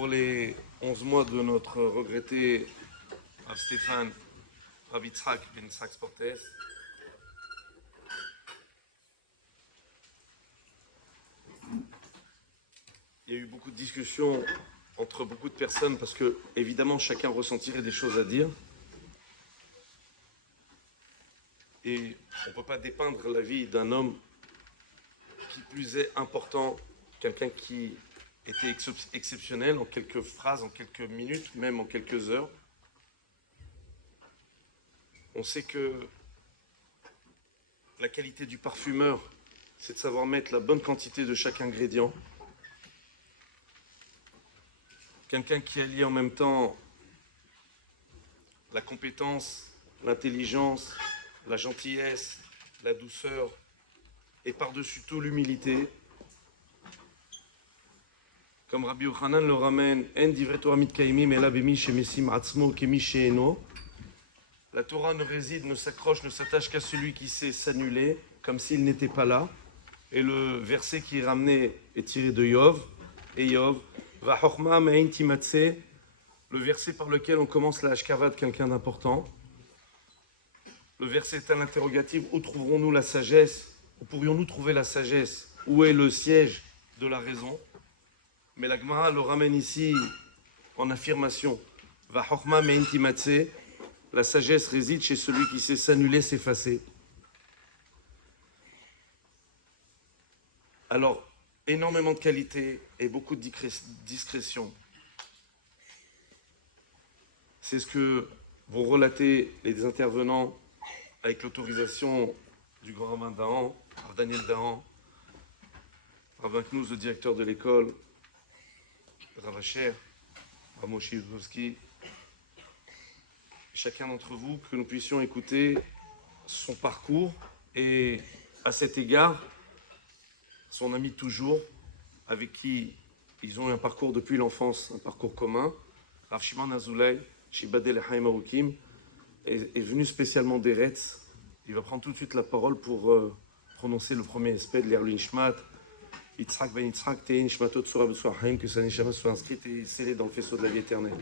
Pour les 11 mois de notre regretté Rav Stéphane, Rav Yitzhak Ben Yitzhak Sportes, il y a eu beaucoup de discussions entre beaucoup de personnes parce que, évidemment, chacun ressentirait des choses à dire. Et on ne peut pas dépeindre la vie d'un homme qui plus est important, quelqu'un qui était exceptionnel en quelques phrases, en quelques minutes, même en quelques heures. On sait que la qualité du parfumeur, c'est de savoir mettre la bonne quantité de chaque ingrédient. Quelqu'un qui allie en même temps la compétence, l'intelligence, la gentillesse, la douceur et par-dessus tout l'humilité. Comme Rabbi Yochanan le ramène, En divrei Torah mitkaimim ela bemi shemesim atzmo kemi she'eno. La Torah ne réside, ne s'accroche, ne s'attache qu'à celui qui sait s'annuler, comme s'il n'était pas là. Et le verset qui est ramené est tiré de Yov. Et Yov, Va'chochma ma'in timatse, le verset par lequel on commence la hashkava de quelqu'un d'important. Le verset est un interrogatif. Où trouverons-nous la sagesse? Où pourrions-nous trouver la sagesse? Où est le siège de la raison? Mais la Gemara le ramène ici en affirmation. Va'chochma ma'in timatse, la sagesse réside chez celui qui sait s'annuler, s'effacer. Alors, énormément de qualité et beaucoup de discrétion. C'est ce que vont relater les intervenants avec l'autorisation du grand rabbin Dahan, Rav Daniel Dahan, Rav Knous, le directeur de l'école, Rav Asher, Rav Moshe Yudkowsky. Chacun d'entre vous, que nous puissions écouter son parcours et à cet égard, son ami de toujours, avec qui ils ont eu un parcours depuis l'enfance, un parcours commun, Rav Shimon Azoulay, Shibadel Echaim Arukim, est venu spécialement d'Eretz. Il va prendre tout de suite la parole pour prononcer le premier aspect de l'Erlin Nishmat, Yitzhak ben Yitzhak, Te'in Nishmatot Tzura B'Tzura Haim, que sa Neshama soit inscrite et scellée dans le faisceau de la vie éternelle.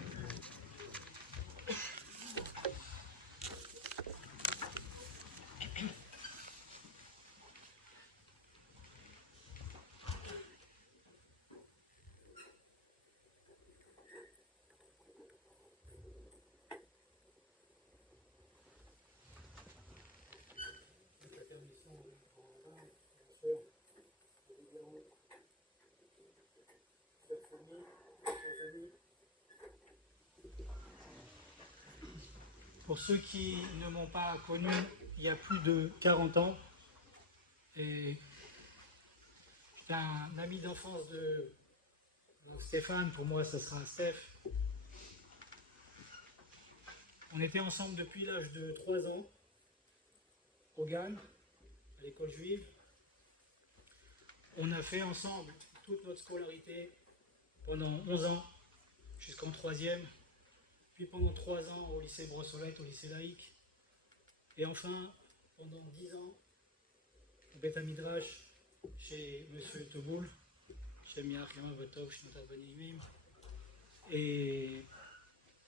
Pour ceux qui ne m'ont pas connu il y a plus de 40 ans, et j'étais un ami d'enfance de Stéphane, pour moi ça sera Steph. On était ensemble depuis l'âge de 3 ans, au GAN, à l'école juive. On a fait ensemble toute notre scolarité pendant 11 ans, jusqu'en 3e. Puis pendant 3 ans au lycée Brossolette, au lycée laïque. Et enfin, pendant 10 ans, au Beth Midrash, chez M. Toboul, chez Miachim Votov, chez Notar Benimim. Et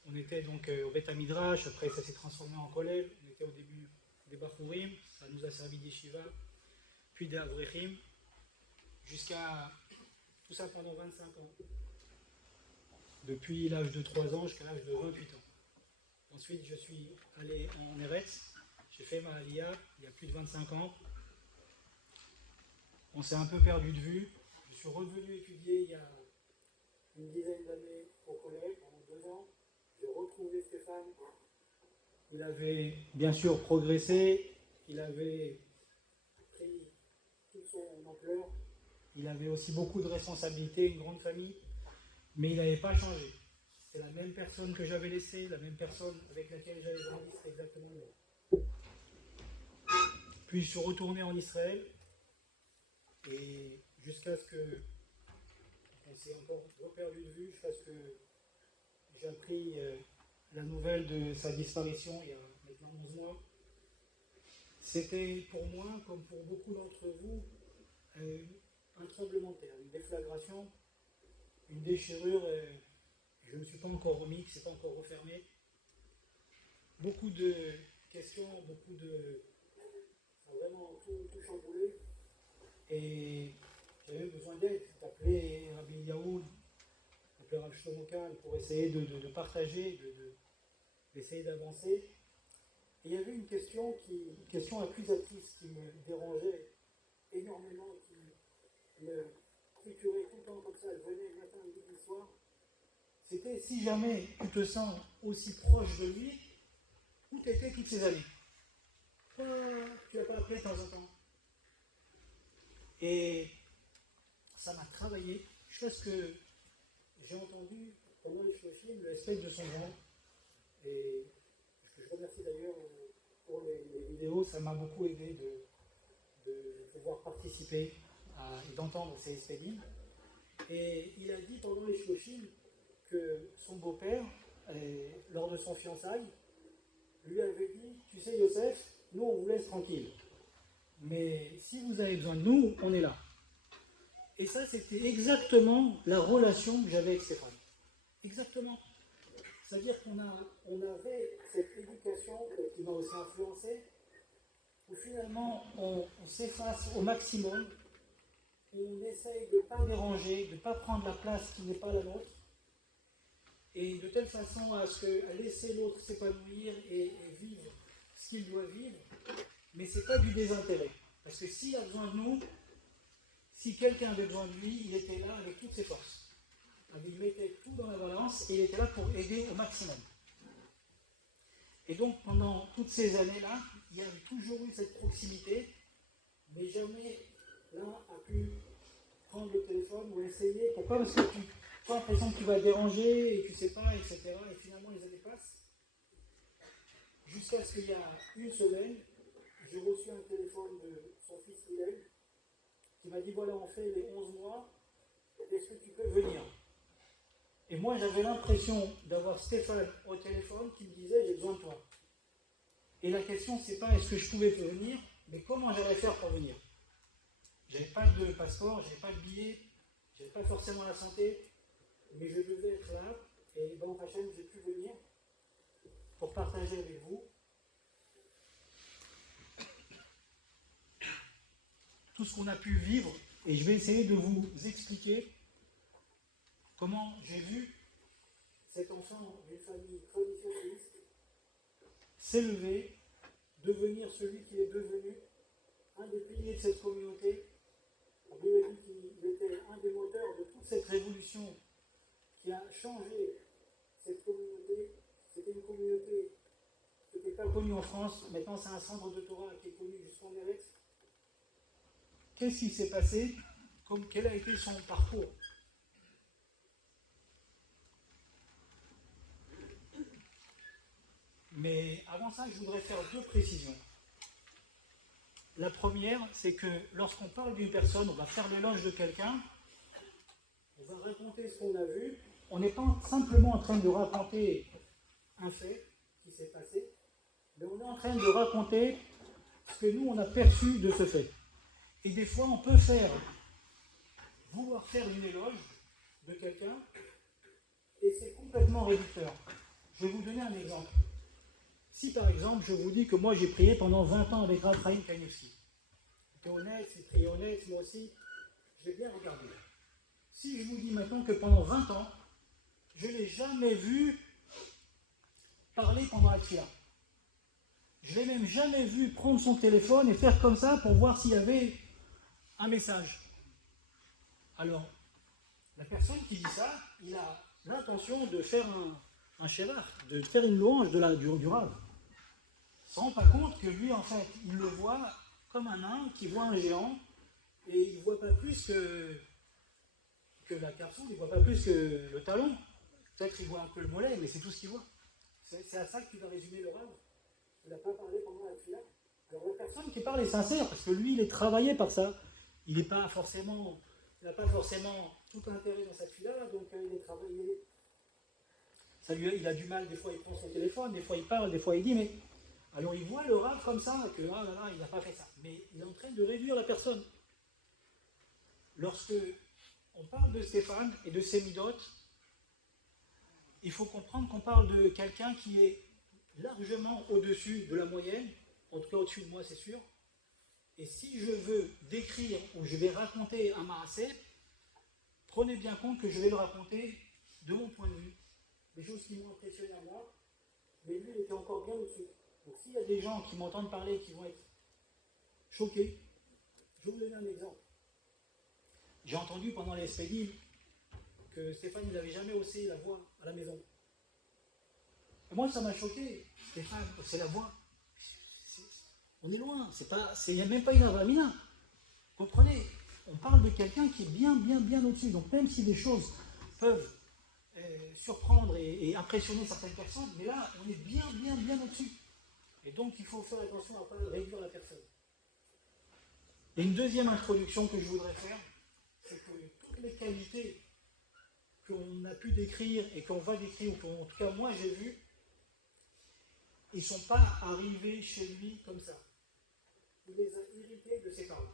on était donc au Beth Midrash, après ça s'est transformé en collège. On était au début des Bachourim, ça nous a servi d'Yeshiva, puis des Avrechim, jusqu'à tout ça pendant 25 ans. Depuis l'âge de 3 ans jusqu'à l'âge de 28 ans. Ensuite, je suis allé en Eretz, j'ai fait ma Aliyah il y a plus de 25 ans. On s'est un peu perdu de vue. Je suis revenu étudier il y a une dizaine d'années au collège, pendant 2 ans. J'ai retrouvé Stéphane. Il avait bien sûr progressé, il avait pris toute son ampleur, il avait aussi beaucoup de responsabilités, une grande famille. Mais il n'avait pas changé. C'est la même personne que j'avais laissée, la même personne avec laquelle j'avais grandi, c'est exactement le même. Puis je suis retourné en Israël, et jusqu'à ce que on s'est encore reperdu de vue, jusqu'à ce que j'ai appris la nouvelle de sa disparition il y a maintenant 11 mois. C'était pour moi, comme pour beaucoup d'entre vous, un tremblement de terre, une déflagration, une déchirure encore remis, que c'est pas encore refermé. Beaucoup de questions, ça a vraiment tout chamboulé. Et j'avais besoin d'aide. J'ai appelé Rabbi Yaoud, j'ai appelé Rav Shlomo Kal pour essayer de partager, d'essayer d'avancer. Et il y avait une question accusatrice qui me dérangeait énormément, qui me triturait tout le temps comme ça, elle venait le matin, le midi, le soir. C'était si jamais tu te sens aussi proche de lui, où tu étais toutes ces années. Tu n'as pas appelé de temps en temps. Et ça m'a travaillé jusqu'à ce que j'ai entendu pendant les Shloshim le espèce de son genre. Et je remercie d'ailleurs pour les vidéos, ça m'a beaucoup aidé de pouvoir participer et d'entendre ces espédim. Et il a dit pendant les Shloshim que son beau-père, lors de son fiançailles, lui avait dit, tu sais Yosef, nous on vous laisse tranquille. Mais si vous avez besoin de nous, on est là. Et ça, c'était exactement la relation que j'avais avec Stéphane. Exactement. C'est-à-dire qu'on avait cette éducation qui m'a aussi influencé, où finalement on s'efface au maximum, on essaye de ne pas déranger, de ne pas prendre la place qui n'est pas la nôtre, et de telle façon à laisser l'autre s'épanouir et vivre ce qu'il doit vivre, mais ce n'est pas du désintérêt. Parce que s'il a besoin de nous, si quelqu'un avait besoin de lui, il était là avec toutes ses forces. Il mettait tout dans la balance et il était là pour aider au maximum. Et donc pendant toutes ces années-là, il y a toujours eu cette proximité, mais jamais l'un a pu prendre le téléphone ou essayer. Pourquoi? Parce que tu as l'impression que tu vas déranger et tu ne sais pas, etc. Et finalement les années passent. Jusqu'à ce qu'il y a une semaine, j'ai reçu un téléphone de son fils Hillel qui m'a dit voilà, on fait les 11 mois, est-ce que tu peux venir? Et moi j'avais l'impression d'avoir Stéphane au téléphone qui me disait j'ai besoin de toi. Et la question c'est pas est-ce que je pouvais venir, mais comment j'allais faire pour venir. J'avais pas de passeport, j'avais pas de billet, j'avais pas forcément la santé, mais je devais être là, et dans ta chaîne j'ai pu venir pour partager avec vous tout ce qu'on a pu vivre, et je vais essayer de vous expliquer comment j'ai vu cet enfant d'une famille traditionnaliste s'élever, devenir celui qu'il est devenu, un des piliers de cette communauté. On lui a dit qu'il était un des moteurs de toute cette révolution qui a changé cette communauté. C'était une communauté qui n'était pas connue en France, maintenant c'est un centre de Torah qui est connu jusqu'en Eretz. Qu'est-ce qui s'est passé? Quel a été son parcours? Mais avant ça, je voudrais faire deux précisions. La première, c'est que lorsqu'on parle d'une personne, on va faire l'éloge de quelqu'un, on va raconter ce qu'on a vu, on n'est pas simplement en train de raconter un fait qui s'est passé, mais on est en train de raconter ce que nous, on a perçu de ce fait. Et des fois, on peut vouloir faire une éloge de quelqu'un, et c'est complètement réducteur. Je vais vous donner un exemple. Si par exemple, je vous dis que moi j'ai prié pendant 20 ans avec Rav Chaim Kanievski, c'était honnête, c'est prié honnête, moi aussi, j'ai bien regardé. Si je vous dis maintenant que pendant 20 ans, je ne l'ai jamais vu parler pendant la tfila, je ne l'ai même jamais vu prendre son téléphone et faire comme ça pour voir s'il y avait un message. Alors, la personne qui dit ça, il a l'intention de faire un shevach, de faire une louange du Rav. Il ne se rend pas compte que lui, en fait, il le voit comme un nain qui voit un géant et il ne voit pas plus que la carson, il ne voit pas plus que le talon. Peut-être qu'il voit un peu le mollet, mais c'est tout ce qu'il voit. C'est à ça que tu vas résumer le Rav. Il n'a pas parlé pendant la tfila. Alors la personne qui parle est sincère, parce que lui, il est travaillé par ça. Il n'a pas forcément tout intérêt dans cette tfila, donc il est travaillé. Il a du mal, des fois il prend son téléphone, des fois il parle, des fois il dit, mais... Alors il voit le Rav comme ça, que ah là là, il n'a pas fait ça. Mais il est en train de réduire la personne. Lorsque on parle de Stéphane et de ses midotes, il faut comprendre qu'on parle de quelqu'un qui est largement au-dessus de la moyenne, en tout cas au-dessus de moi, c'est sûr. Et si je veux décrire ou je vais raconter un Maaseh, prenez bien compte que je vais le raconter de mon point de vue. Des choses qui m'ont impressionné à moi, mais lui, il était encore bien au-dessus. Donc s'il y a des gens qui m'entendent parler et qui vont être choqués, je vais vous donner un exemple. J'ai entendu pendant les SPD que Stéphane n'avait jamais haussé la voix à la maison. Et moi, ça m'a choqué. Stéphane, c'est la voix. On est loin. Il n'y a même pas une avamina. Comprenez? On parle de quelqu'un qui est bien, bien, bien au-dessus. Donc même si des choses peuvent surprendre et impressionner certaines personnes, mais là, on est bien, bien, bien au-dessus. Et donc, il faut faire attention à ne pas réduire la personne. Et une deuxième introduction que je voudrais faire, c'est que toutes les qualités qu'on a pu décrire et qu'on va décrire, ou qu'en tout cas moi j'ai vu, ils ne sont pas arrivés chez lui comme ça. Il les a hérités de ses parents.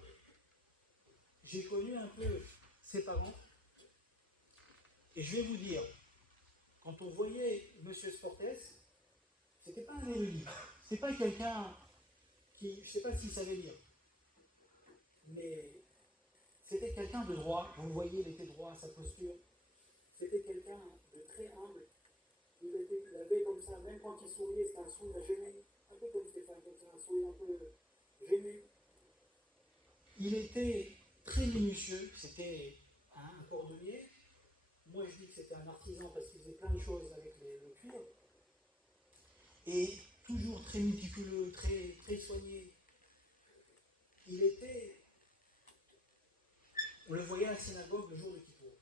J'ai connu un peu ses parents, et je vais vous dire, quand on voyait M. Sportes, c'était pas un érudit, c'était pas quelqu'un qui, je ne sais pas s'il savait lire, mais c'était quelqu'un de droit. Vous voyez, il était droit, sa posture. C'était quelqu'un de très humble. Il avait comme ça, même quand il souriait, c'était un sourire gêné, un peu comme Stéphane, comme ça, un sourire un peu gêné. Il était très minutieux, c'était un cordonnier. Moi, je dis que c'était un artisan parce qu'il faisait plein de choses avec le cuir. Et toujours très méticuleux, très, très soigné. Il était... On le voyait à la synagogue le jour de Kippour.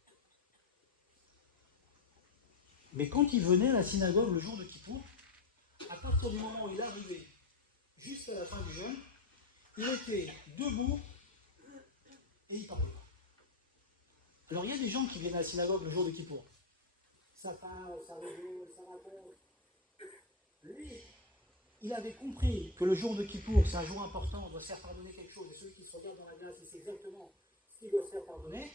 Mais quand il venait à la synagogue le jour de Kippour, à partir du moment où il arrivait jusqu'à la fin du jeûne, il était debout et il ne parlait pas. Alors il y a des gens qui viennent à la synagogue le jour de Kippour. Ça parle, ça rigole, ça raconte. Lui, il avait compris que le jour de Kippour, c'est un jour important, on doit se faire pardonner quelque chose. Et celui qui se regarde dans la glace, il sait exactement ce qu'il doit se faire pardonner.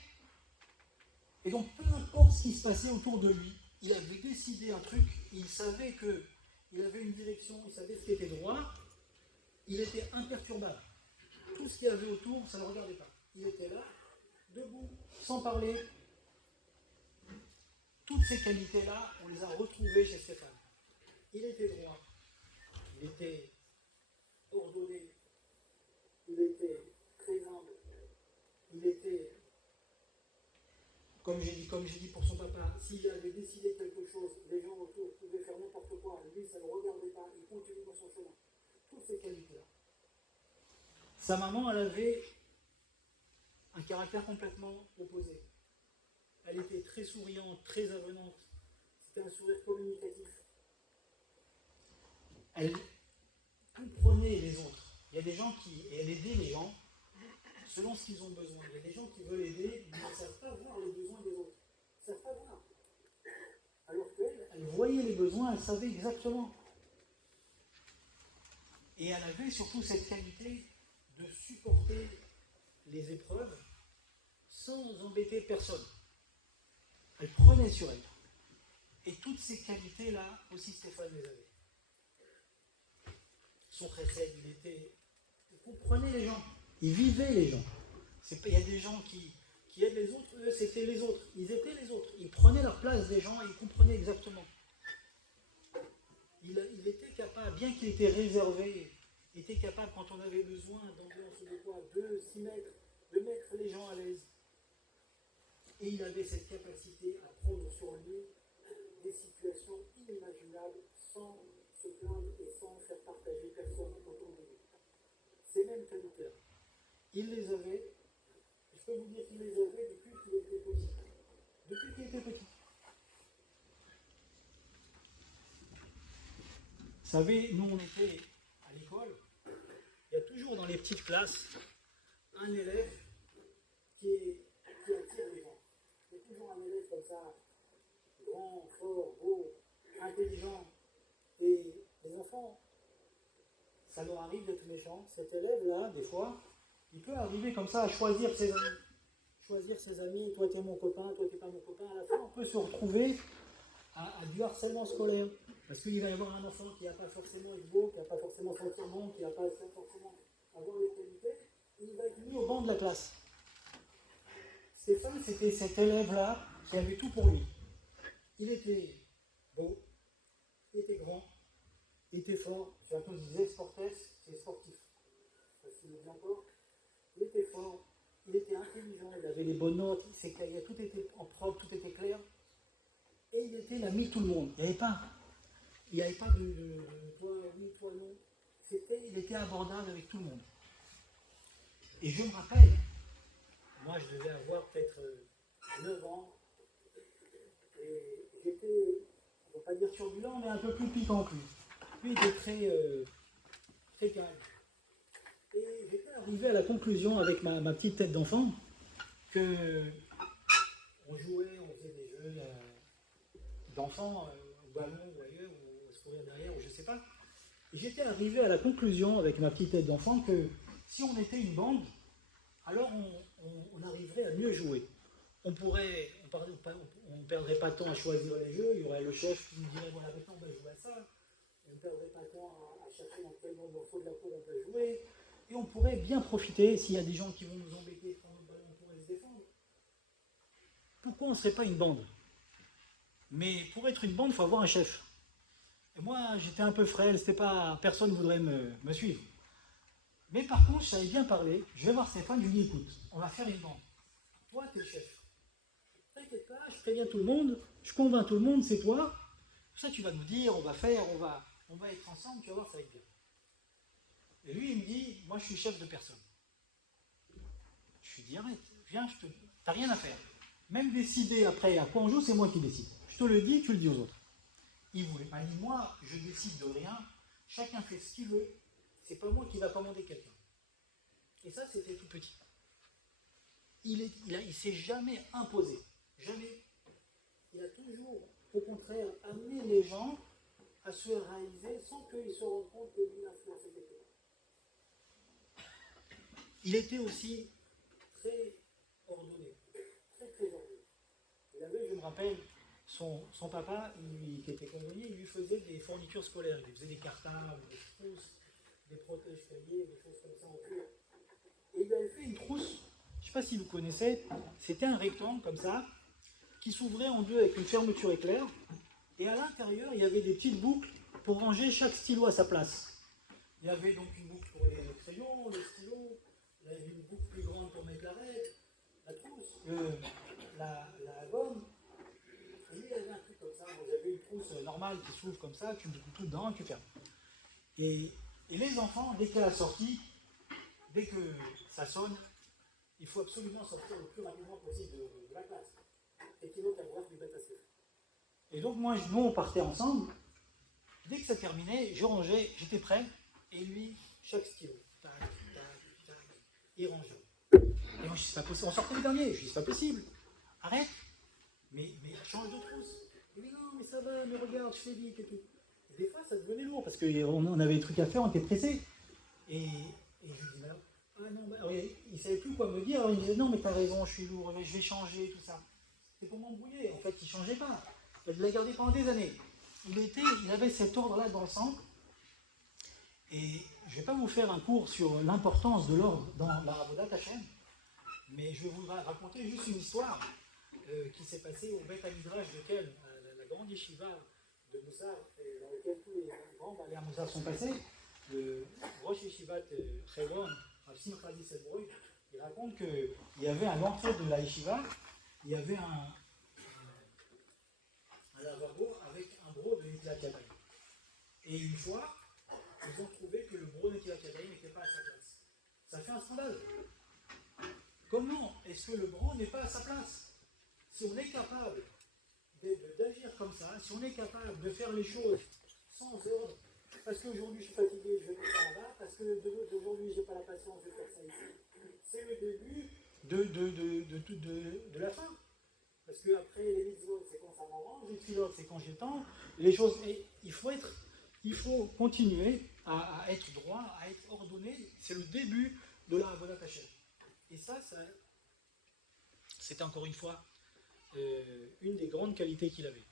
Et donc, peu importe ce qui se passait autour de lui, il avait décidé un truc, il savait qu'il avait une direction, il savait ce qui était droit, il était imperturbable. Tout ce qu'il y avait autour, ça ne le regardait pas. Il était là, debout, sans parler. Toutes ces qualités-là, on les a retrouvées chez Stéphane. Il était droit, il était ordonné, il était très humble, il était... Comme j'ai dit pour son papa, s'il avait décidé quelque chose, les gens autour pouvaient faire n'importe quoi. Lui, ça ne le regardait pas, il continuait dans son chemin. Toutes ces qualités-là. Sa maman, elle avait un caractère complètement opposé. Elle était très souriante, très avenante. C'était un sourire communicatif. Elle comprenait les autres. Il y a des gens elle aidait les gens selon ce qu'ils ont besoin. Il y a des gens qui veulent aider, mais ils ne savent pas voir les besoins des autres. Ils ne savent pas voir. Alors qu'elle, elle voyait les besoins, elle savait exactement. Et elle avait surtout cette qualité de supporter les épreuves sans embêter personne. Elle prenait sur elle. Et toutes ces qualités-là, aussi Stéphane les avait. Son chesed, il comprenait les gens. Il vivait les gens. Il y a des gens qui aident les autres, eux c'était les autres. Ils étaient les autres. Ils prenaient leur place des gens et ils comprenaient exactement. Il était capable, bien qu'il était réservé, il était capable, quand on avait besoin d'ambiance ou de quoi, de s'y mettre, de mettre les gens à l'aise. Et il avait cette capacité à prendre sur lui des situations inimaginables sans se plaindre et sans faire partager personne autour de lui. Ces mêmes qualités-là. Il les avait, je peux vous dire qu'il les avait depuis qu'il était petit. Depuis qu'il était petit. Vous savez, nous on était à l'école, il y a toujours dans les petites classes un élève qui attire les gens. Il y a toujours un élève comme ça, grand, fort, beau, intelligent. Et les enfants, ça leur arrive d'être méchants. Cet élève-là, des fois, il peut arriver comme ça à choisir ses amis. Choisir ses amis, toi t'es mon copain, toi t'es pas mon copain. À la fin, on peut se retrouver à du harcèlement scolaire. Parce qu'il va y avoir un enfant qui n'a pas forcément être beau, qui n'a pas forcément sentir bon, qui n'a pas forcément avoir les qualités, il va être mis au banc de la classe. Stéphane, c'était cet élève-là qui avait tout pour lui. Il était beau, il était grand, il était fort. Quand je disais sportif, c'est sportif. Parce qu'il le dit encore. Il était fort, il était intelligent, il avait les bonnes notes, ses cahiers, tout était en propre, tout était clair. Et il était l'ami de tout le monde. Il n'y avait pas de toi oui, toi non. Il était abordable avec tout le monde. Et je me rappelle, moi je devais avoir peut-être 9 ans, et j'étais, on ne va pas dire turbulent, mais un peu plus piquant que lui. Lui était très calme. Et j'étais arrivé à la conclusion avec ma petite tête d'enfant que on jouait, on faisait des jeux d'enfants au ballon ou ailleurs, ou à se courir derrière, ou je ne sais pas. Et j'étais arrivé à la conclusion avec ma petite tête d'enfant que si on était une bande, alors on arriverait à mieux jouer. On ne perdrait pas de temps à choisir les jeux, il y aurait le chef qui nous dirait voilà, maintenant on va jouer à ça. On ne perdrait pas de temps à chercher dans quel morceau de la cour on peut jouer. Et on pourrait bien profiter, s'il y a des gens qui vont nous embêter, prendre notre ballon, on pourrait se défendre. Pourquoi on ne serait pas une bande? Mais pour être une bande, il faut avoir un chef. Et moi, j'étais un peu frêle, personne ne voudrait me suivre. Mais par contre, je savais bien parler. Je vais voir Stéphane, je lui dis écoute, on va faire une bande. Toi, tu es le chef. T'inquiète pas, je préviens tout le monde, je convainc tout le monde, c'est toi. Ça, tu vas nous dire, on va faire, on va être ensemble, tu vas voir, ça va être bien. Et lui, il me dit, moi, je suis chef de personne. Je lui dis, arrête, viens, t'as rien à faire. Même décider après à quoi on joue, c'est moi qui décide. Je te le dis, tu le dis aux autres. Il voulait pas dire, moi, je décide de rien, chacun fait ce qu'il veut, c'est pas moi qui va commander quelqu'un. Et ça, c'était tout petit. Il s'est jamais imposé, jamais. Il a toujours, au contraire, amené les gens à se réaliser sans qu'ils se rendent compte que lui influençait quelque chose. Il était aussi très ordonné, très ordonné. Il avait, je me rappelle, son papa, qui était cordonnier, il lui faisait des fournitures scolaires. Il lui faisait des cartables, des trousses, des protège-cahiers, des choses comme ça en cuir. Et il lui avait fait une trousse, je ne sais pas si vous connaissez, c'était un rectangle comme ça, qui s'ouvrait en deux avec une fermeture éclair. Et à l'intérieur, il y avait des petites boucles pour ranger chaque stylo à sa place. Il y avait donc une boucle pour les crayons, les stylos, il y avait une boucle plus grande pour mettre la règle, la trousse, la gomme. Et lui, il y avait un truc comme ça. Bon, j'avais une trousse normale qui s'ouvre comme ça, tu mets tout dedans et tu fermes. Et les enfants, dès qu'à la sortie, dès que ça sonne, il faut absolument sortir le plus rapidement possible de la classe. Et qu'il n'y ait qu'à voir du bête à se. Et donc, nous, on partait ensemble. Dès que ça terminait, je rangeais, j'étais prêt, et lui, chaque stylo, tac, tac, tac, il rangeait. Et moi, je dis, c'est pas possible, on sortait le dernier, je dis, c'est pas possible, arrête, mais change de trousse. Il dit, non, mais ça va, mais regarde, je fais vite et tout. Et des fois, ça devenait lourd, parce qu'on avait des trucs à faire, on était pressés. Et je lui dis, alors, ah non, il ne savait plus quoi me dire, alors il me disait, non, mais t'as raison, je suis lourd, je vais changer, tout ça. C'était pour m'embrouiller, en fait, il ne changeait pas. Je l'ai gardé pendant des années. Il avait cet ordre-là dans le sang. Et je ne vais pas vous faire un cours sur l'importance de l'ordre dans la Avodat Hashem, mais je vais vous raconter juste une histoire qui s'est passée au Beth Midrash de Kel, la grande yeshiva de Moussar, dans laquelle tous les grands Balei Moussar sont passés. Le Rosh Yeshivat Chevron, Rav Simcha Disselbroek, il raconte qu'il y avait à l'entrée de la yeshiva, il y avait un lavabo avec un bro de Netilat Yadayim. Et une fois, ils ont trouvé que le bro de Netilat Yadayim n'était pas à sa place. Ça fait un scandale. Comment est-ce que le bro n'est pas à sa place? Si on est capable d'agir comme ça, si on est capable de faire les choses sans ordre, parce qu'aujourd'hui je suis fatigué, je vais faire en bas, parce que d'aujourd'hui j'ai pas la patience de faire ça ici, c'est le début de la fin. Parce qu'après, les mitzvot, c'est quand ça m'arrange, les pilotes, c'est quand j'ai le temps. Les choses, et il faut continuer à être droit, à être ordonné. C'est le début de la Avodat Hashem. Et ça, c'est encore une fois une des grandes qualités qu'il avait.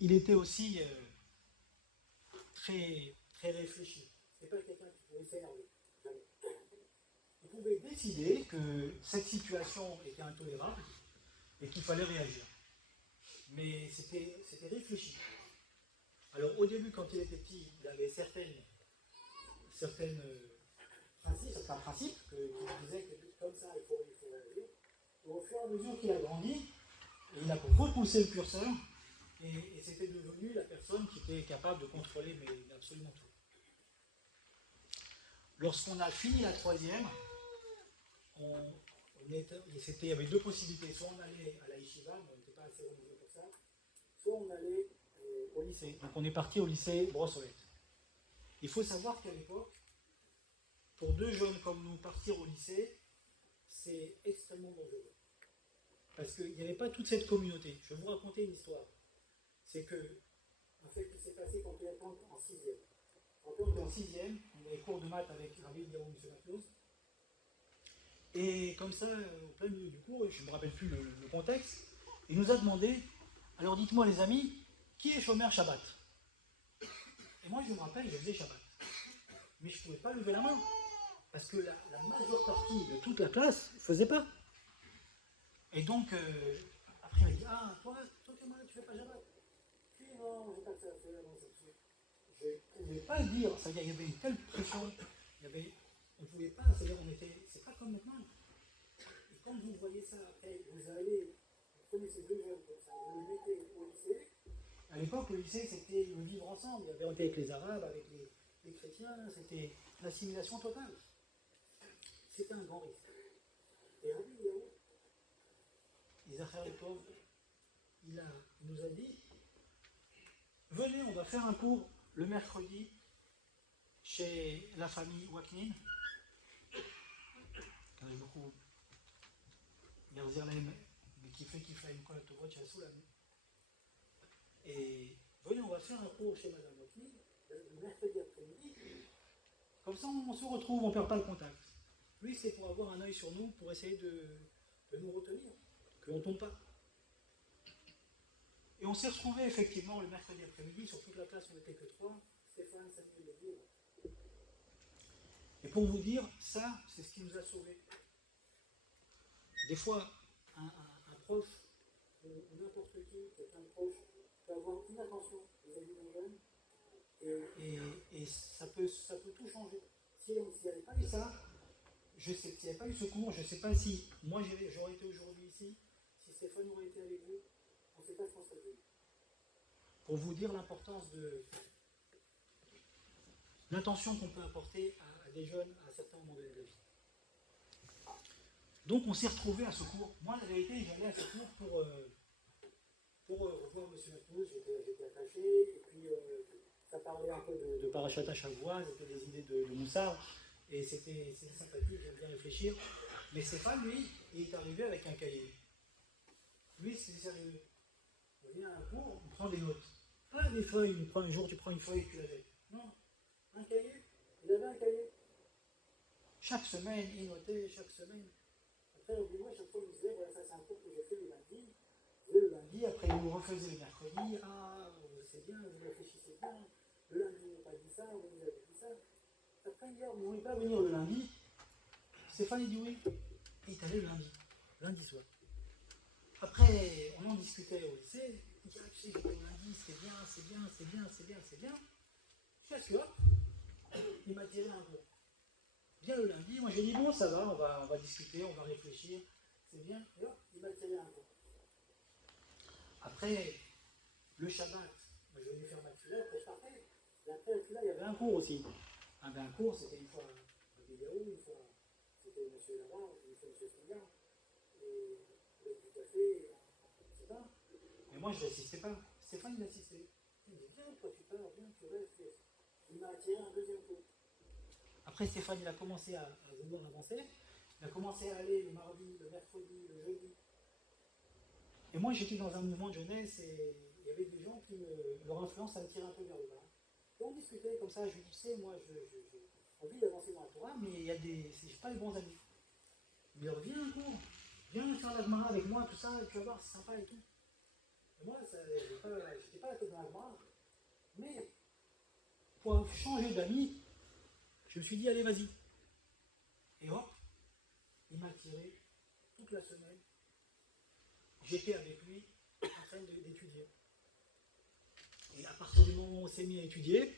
il était aussi très, très réfléchi. C'est pas quelqu'un qui pouvait s'énerver. Jamais. Il pouvait décider que cette situation était intolérable et qu'il fallait réagir. Mais c'était réfléchi. Alors au début, quand il était petit, il avait certains principes qui disaient que comme ça, il faut réagir. Et au fur et à mesure qu'il a grandi, il a repoussé le curseur et c'était devenu la personne qui était capable de contrôler mais absolument tout. Lorsqu'on a fini la troisième, il y avait deux possibilités. Soit on allait à la yeshiva, mais on n'était pas assez religieux pour ça, soit on allait au lycée. Donc on est parti au lycée Brossolette. Il faut savoir qu'à l'époque, pour deux jeunes comme nous, partir au lycée, c'est extrêmement dangereux. Parce qu'il n'y avait pas toute cette communauté. Je vais vous raconter une histoire. C'est que, en fait, ce qui s'est passé quand on était en sixième. Quand on était en sixième, on avait cours de maths avec Rabbi Eliyahu M. Matlouz. Et comme ça, au plein milieu du cours, je ne me rappelle plus le contexte, il nous a demandé, alors dites-moi les amis, qui est chômeur Shabbat? Et moi je me rappelle, je faisais Shabbat. Mais je ne pouvais pas lever la main. Parce que la majeure partie de toute la classe ne faisait pas. Et donc, après il m'a dit, ah, toi Thomas, tu ne fais pas Shabbat? Puis non, je n'ai pas que ça à faire, non, je ne pouvais pas le dire, c'est-à-dire il y avait une telle pression, on ne pouvait pas, c'est-à-dire c'est pas comme maintenant. Et quand vous voyez ça, après, vous prenez ces deux jeunes comme ça, vous les mettez au lycée. À l'époque, le lycée, c'était le vivre ensemble. On était avec les Arabes, avec les chrétiens, c'était l'assimilation totale. C'était un grand risque. Et Rabbi Eliyahu, Isachar Tov, il nous a dit, venez, on va faire un cours le mercredi chez la famille Waknin. Quand j'ai beaucoup Yerzirlem, mais qui fait une collecte de vote chez Soulam. Et venez, on va faire un cours chez Madame Waknin le mercredi après-midi. Comme ça, on se retrouve, on ne perd pas le contact. Lui, c'est pour avoir un œil sur nous, pour essayer de nous retenir, qu'on ne tombe pas. Et on s'est retrouvés effectivement le mercredi après-midi, sur toute la classe, on n'était que trois, Stéphane, Samuel et Dieu. Et pour vous dire, ça, c'est ce qui nous a sauvés. Des fois, un prof, ou n'importe qui, quelqu'un de proche, peut avoir une attention vis-à-vis d'un jeune, et ça peut tout changer. S'il n'y avait pas eu ça, s'il n'y avait pas eu ce cours, je ne sais pas si moi j'aurais été aujourd'hui ici, si Stéphane aurait été avec vous, on ne sait pas ce qu'on serait devenu. Pour vous dire l'importance de l'intention qu'on peut apporter à des jeunes à certains moments de la vie. Donc on s'est retrouvés à ce cours. Moi, la vérité, j'allais à ce cours pour revoir M. Matlouz, j'étais attaché, et puis ça parlait un peu de Parashat Shavua, c'était des idées de Moussard, et c'était sympathique, j'aime bien réfléchir. Mais Stéphane, lui, il est arrivé avec un cahier. Lui, c'est sérieux. On vient à un cours, on prend des notes. Pas des feuilles, un jour tu prends une feuille et tu la jettes. Non, un cahier. Il avait un cahier. Chaque semaine, il notait, chaque semaine. Après, moi, chaque fois, il me disait, voilà, ça c'est un cours que j'ai fait le lundi. Le lundi, après, il nous refaisait le mercredi. Ah, c'est bien, vous réfléchissez bien. Le lundi, vous n'avez pas dit ça, vous avez dit ça. Après, hier, vous ne voulez pas venir le lundi. Stéphane, il dit oui. Et il est allé le lundi soir. Après, on en discutait au lycée. Il dit, ah, tu sais, j'étais au lundi, c'est bien. Jusqu'à ce que, il m'a tiré un peu. Bien le lundi, moi j'ai dit, bon, ça va, on va discuter, on va réfléchir. C'est bien. Et hop, il m'a tiré un peu. Après, le Shabbat, moi je venais faire ma tefila, après je partais. Et après la tefila, il y avait un cours aussi. Un cours, c'était une fois à Béliaou, une fois c'était M. Lavar, une fois M. Stéphane. Et avec du café, c'est ça. Mais moi je n'assistais pas. Stéphane il assistait. Il me dit, viens, toi tu pars, viens, tu restes. Il m'a attiré un deuxième cours. Après Stéphane il a commencé à vouloir avancer. Il a commencé à aller le mardi, le mercredi, le jeudi. Et moi, j'étais dans un mouvement de jeunesse et il y avait des gens qui leur influence, ça me tirait un peu vers le bas. Et on discutait comme ça, je lui dis, tu sais, moi, j'ai envie d'avancer dans la Torah, mais il y a j'ai pas les bons amis. Il me dit, viens un cours, viens faire la Gemara avec moi, tout ça, et tu vas voir, c'est sympa et tout. Et moi, je n'étais pas la tête dans la barre. Mais pour changer d'amis, je me suis dit, allez, vas-y. Et hop, il m'a tiré toute la semaine. J'étais avec lui en train d'étudier. Et à partir du moment où on s'est mis à étudier,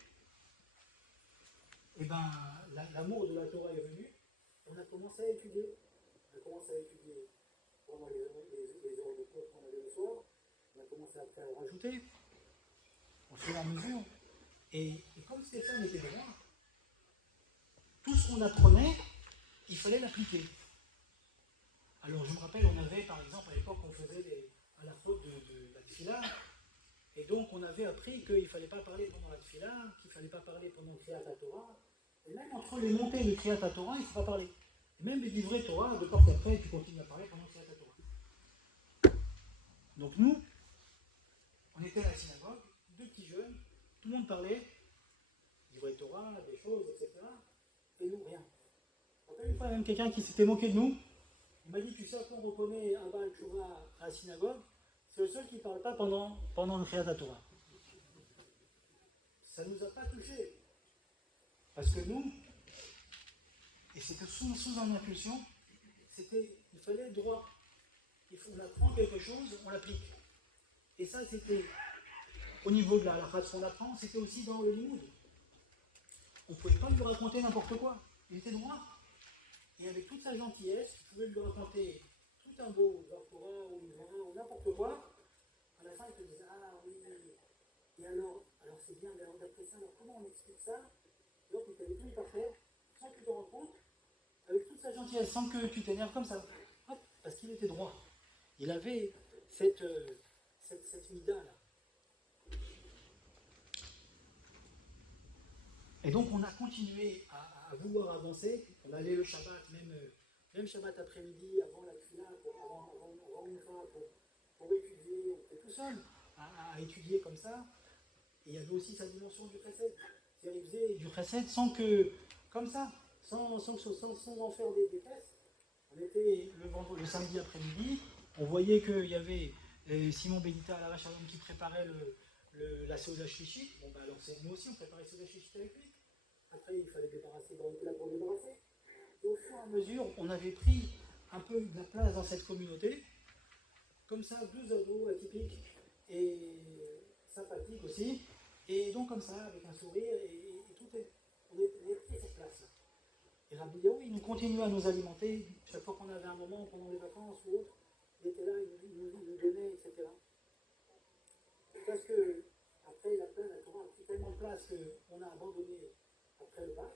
eh ben, l'amour de la Torah est venu. On a commencé à étudier. On a commencé à étudier pendant les heures de cours qu'on avait le soir. On a commencé à rajouter au fur et à mesure. Et comme Stéphane était de moi, tout ce qu'on apprenait, il fallait l'appliquer. Alors je me rappelle, on avait par exemple à l'époque, on faisait à la faute de la tfila, et donc on avait appris qu'il ne fallait pas parler pendant la tfila, qu'il ne fallait pas parler pendant le Kriyat Torah, et même entre les montées de Kriyat Torah, il ne faut pas parler. Et même les livrets Torah, de peur qu'après tu continues à parler pendant le Kriyat Torah. Donc nous, on était à la synagogue, deux petits jeunes, tout le monde parlait, livrets Torah, des choses, etc. Et nous, rien. Une fois, même quelqu'un qui s'était moqué de nous, il m'a dit, tu sais à quoi on reconnaît un Baal Tshuva à la synagogue? C'est le seul qui ne parle pas pendant le Kriyat Torah. Ça ne nous a pas touchés. Parce que nous, et c'était sous une impulsion, il fallait être droit. On apprend quelque chose, on l'applique. Et ça, c'était au niveau de la halakha, ce qu'on apprend, c'était aussi dans le limoud. On ne pouvait pas lui raconter n'importe quoi. Il était droit. Et avec toute sa gentillesse, tu pouvais lui raconter tout un beau Torah ou une Gemara ou n'importe quoi. À la fin, il te disait, ah oui, et alors c'est bien, mais alors d'après ça, alors comment on explique ça? Donc il t'avait tout par faire, sans que tu te rendes compte, avec toute sa gentillesse, sans que tu t'énerves comme ça. Hop, parce qu'il était droit. Il avait cette mida-là. Et donc on a continué à vouloir avancer. On allait le Shabbat, même Shabbat après-midi, avant la Tfila, avant Mincha, pour étudier. On était tout seul à étudier comme ça. Et il y avait aussi sa dimension du chesed. C'est-à-dire qu'il faisait du chesed sans que, comme ça, sans en faire des tests. On était le samedi après-midi, on voyait qu'il y avait Simon Bédita à la vache qui préparait la sauce à chichi. Bon, ben alors nous aussi on préparait la sauce à chichi avec lui. Après, il fallait débarrasser, on était là pour débarrasser. Et au fur et à mesure, on avait pris un peu de la place dans cette communauté. Comme ça, deux ados atypiques et sympathiques aussi. Et donc comme ça, avec un sourire, et tout on est pris cette place-là. Et Rabbi Yaou, il nous continuait à nous alimenter. Chaque fois qu'on avait un moment pendant les vacances ou autre, il était là, il nous donnait, etc. Parce que, après, la Torah a pris tellement de place qu'on a abandonné après le bac.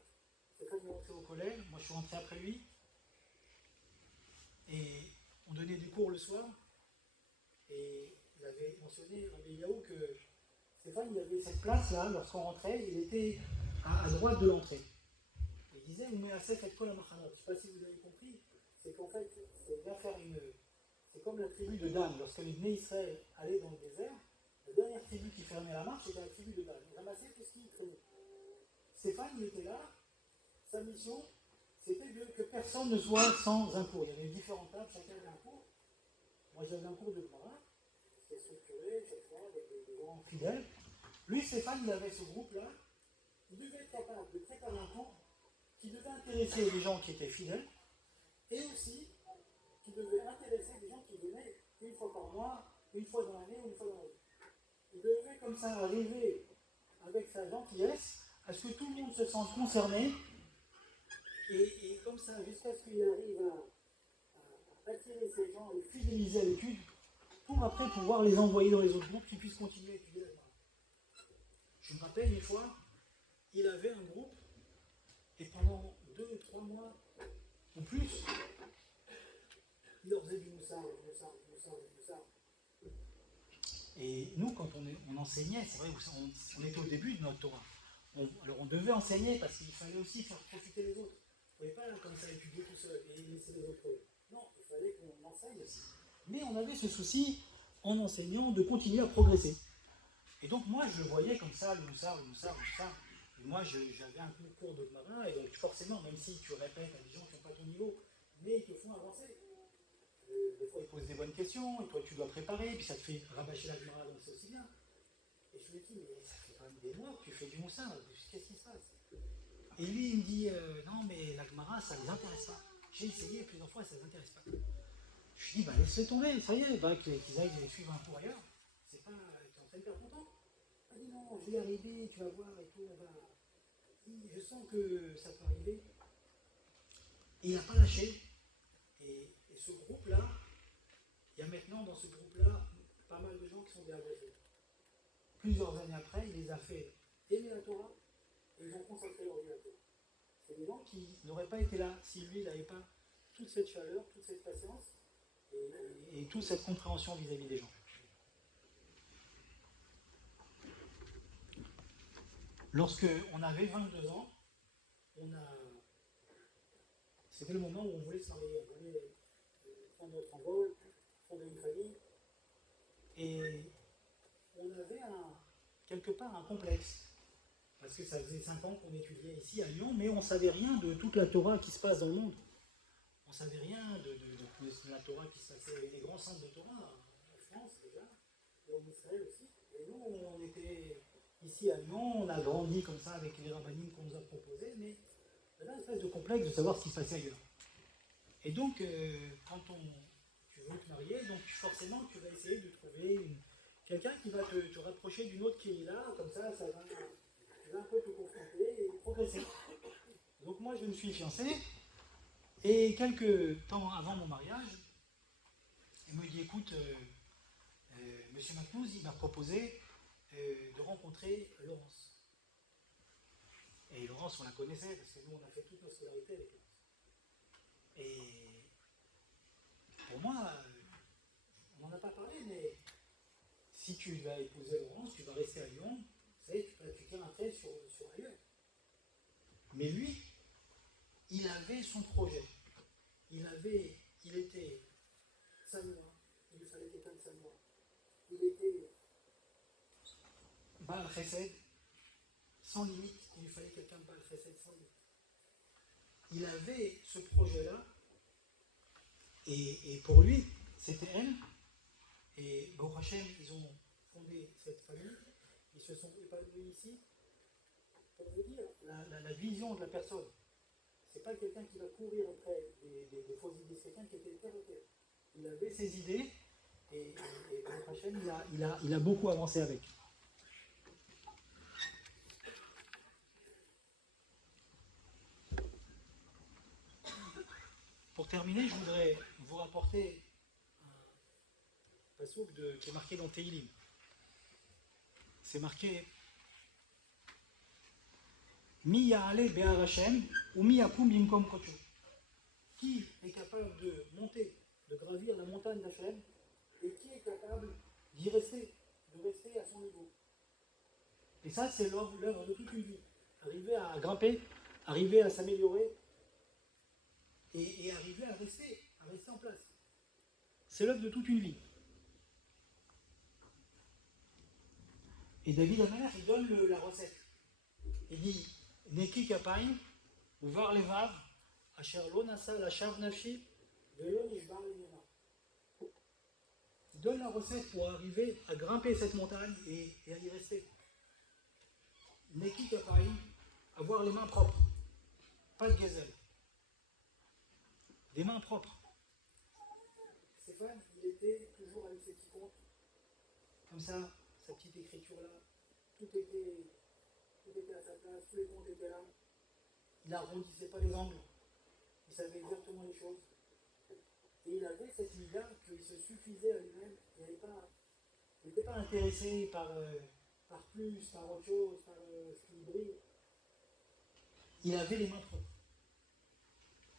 Stéphane est rentré au collège, moi je suis rentré après lui. Et on donnait des cours le soir. Et il avait mentionné, Rabbi Yaou, que Stéphane, il avait cette place-là, lorsqu'on rentrait, il était à droite de l'entrée. Il disait, on met à sec avec toi la machanot. Je ne sais pas si vous avez compris, c'est qu'en fait, c'est comme la tribu de Dan. Lorsque les Bnei Israël allaient dans le désert, la dernière tribu qui fermait la marche, c'était la tribu de Dan. Ils ramassaient tout ce qu'ils traînaient. Stéphane, il était là, sa mission, c'était que personne ne soit sans un cours. Il y avait différentes tables, chacun avait un cours. Moi, j'avais un cours de Gemara, c'était structuré, chaque fois, avec des grands fidèles. Lui, Stéphane, il avait ce groupe-là. Il devait être capable de préparer un cours qui devait intéresser les gens qui étaient fidèles et aussi qui devait intéresser les gens qui venaient une fois par mois, une fois dans l'année ou une fois dans l'année. Il devait comme ça arriver avec sa gentillesse à ce que tout le monde se sente concerné et comme ça jusqu'à ce qu'il arrive à attirer ces gens, les fidéliser à l'étude pour après pouvoir les envoyer dans les autres groupes qui puissent continuer à étudier la Gemara. Je me rappelle une fois, il avait un groupe et pendant 2 ou 3 mois ou plus, il leur faisait du moussard. Et nous, quand on enseignait, c'est vrai, on était au début de notre Torah. Alors on devait enseigner parce qu'il fallait aussi faire profiter les autres. On ne pouvait pas là, comme ça étudier tout seul et laisser les autres. Non, il fallait qu'on enseigne aussi. Mais on avait ce souci, en enseignant, de continuer à progresser. Et donc moi, je voyais comme ça, le moussard. Et moi, j'avais un cours de Gemara, et donc forcément, même si tu répètes à des gens qui n'ont pas ton niveau, mais ils te font avancer. Des fois, il pose des bonnes questions, et toi tu dois préparer, puis ça te fait rabâcher la Gemara, donc c'est aussi bien. Et je lui dis, mais ça fait quand même des mois que tu fais du moussin, qu'est-ce qui se passe? Et lui, il me dit, non, mais la Gemara, ça ne les intéresse pas. J'ai essayé plusieurs fois, ça ne les intéresse pas. Je lui dis, bah laisse-les tomber, ça y est, bah, qu'ils aillent suivre un cours ailleurs. C'est pas, tu es en train de perdre ton temps. Il m'a dit, non, je vais y arriver, tu vas voir et tout, on va... Je sens que ça peut arriver. Et il n'a pas lâché. Et ce groupe-là, il y a maintenant dans ce groupe-là pas mal de gens qui sont derrière eux. Plusieurs années après, il les a fait aimer la Torah et ils ont consacré leur vie à la Torah. C'est des gens qui n'auraient pas été là si lui n'avait pas toute cette chaleur, toute cette patience et toute cette compréhension vis-à-vis des gens. Lorsque on avait 22 ans, c'était le moment où on voulait se marier, on voulait prendre notre envol, fonder une famille, et on avait quelque part un complexe, parce que ça faisait 5 ans qu'on étudiait ici à Lyon, mais on ne savait rien de toute la Torah qui se passe dans le monde. On ne savait rien de la Torah qui se passait, les grands centres de Torah, en France déjà, et en Israël aussi. Et nous, on était ici à Lyon, on a grandi comme ça avec les rabbinines qu'on nous a proposés, mais il y avait une espèce de complexe de savoir ce qui se passait ailleurs. Et donc, quand tu veux te marier, donc forcément tu vas essayer de trouver quelqu'un qui va te rapprocher d'une autre qui est là, comme ça tu vas un peu te confronter et progresser. Donc moi je me suis fiancé, et quelques temps avant mon mariage, il me dit, écoute, monsieur Macnouz, il m'a proposé de rencontrer Laurence. Et Laurence, on la connaissait, parce que nous on a fait toute notre scolarité avec Laurence. Et pour moi, on n'en a pas parlé, mais si tu vas épouser Laurence, tu vas rester à Lyon, tu tiens un trait sur ailleurs. Mais lui, il avait son projet. Il était Sanois, il lui fallait quelqu'un de Sanois. Il était Baal Chesed, sans limite, il lui fallait quelqu'un de Baal Chesed, sans limite. Il avait ce projet-là, et pour lui, c'était elle. Et Baruch Hashem, ils ont fondé cette famille, ils se sont épanouis ici. Pour vous dire, la vision de la personne, c'est pas quelqu'un qui va courir après des fausses idées, c'est quelqu'un qui était terre à terre. Il avait ses idées, et Baruch Hashem, il a beaucoup avancé avec. Pour terminer, je voudrais vous rapporter un passouk qui est marqué dans Teilim. C'est marqué Mi ya'ale be'ar Hashem ou mi yakum bimkom kocho. Qui est capable de monter, de gravir la montagne d'Hachem, et qui est capable d'y rester, de rester à son niveau. Et ça, c'est l'œuvre de toute une vie. Arriver à grimper, arriver à s'améliorer, et arriver à rester en place. C'est l'œuvre de toute une vie. Et David Amer, il donne la recette. Il dit Neki kapayim, uvar levav, asher lo nasa la shav nafshi, velo nishbar lemena. Il donne la recette pour arriver à grimper cette montagne et à y rester. Neki kapayim, avoir les mains propres, pas de gazelle. Des mains propres. Stéphane, il était toujours avec ses petits comptes, comme ça, sa petite écriture là, tout était à sa place, tous les comptes étaient là. Il n'arrondissait pas les angles, il savait exactement les choses. Et il avait cette idée qu'il se suffisait à lui-même, il n'était pas intéressé par plus, par autre chose, par ce qui brille. Il avait les mains propres.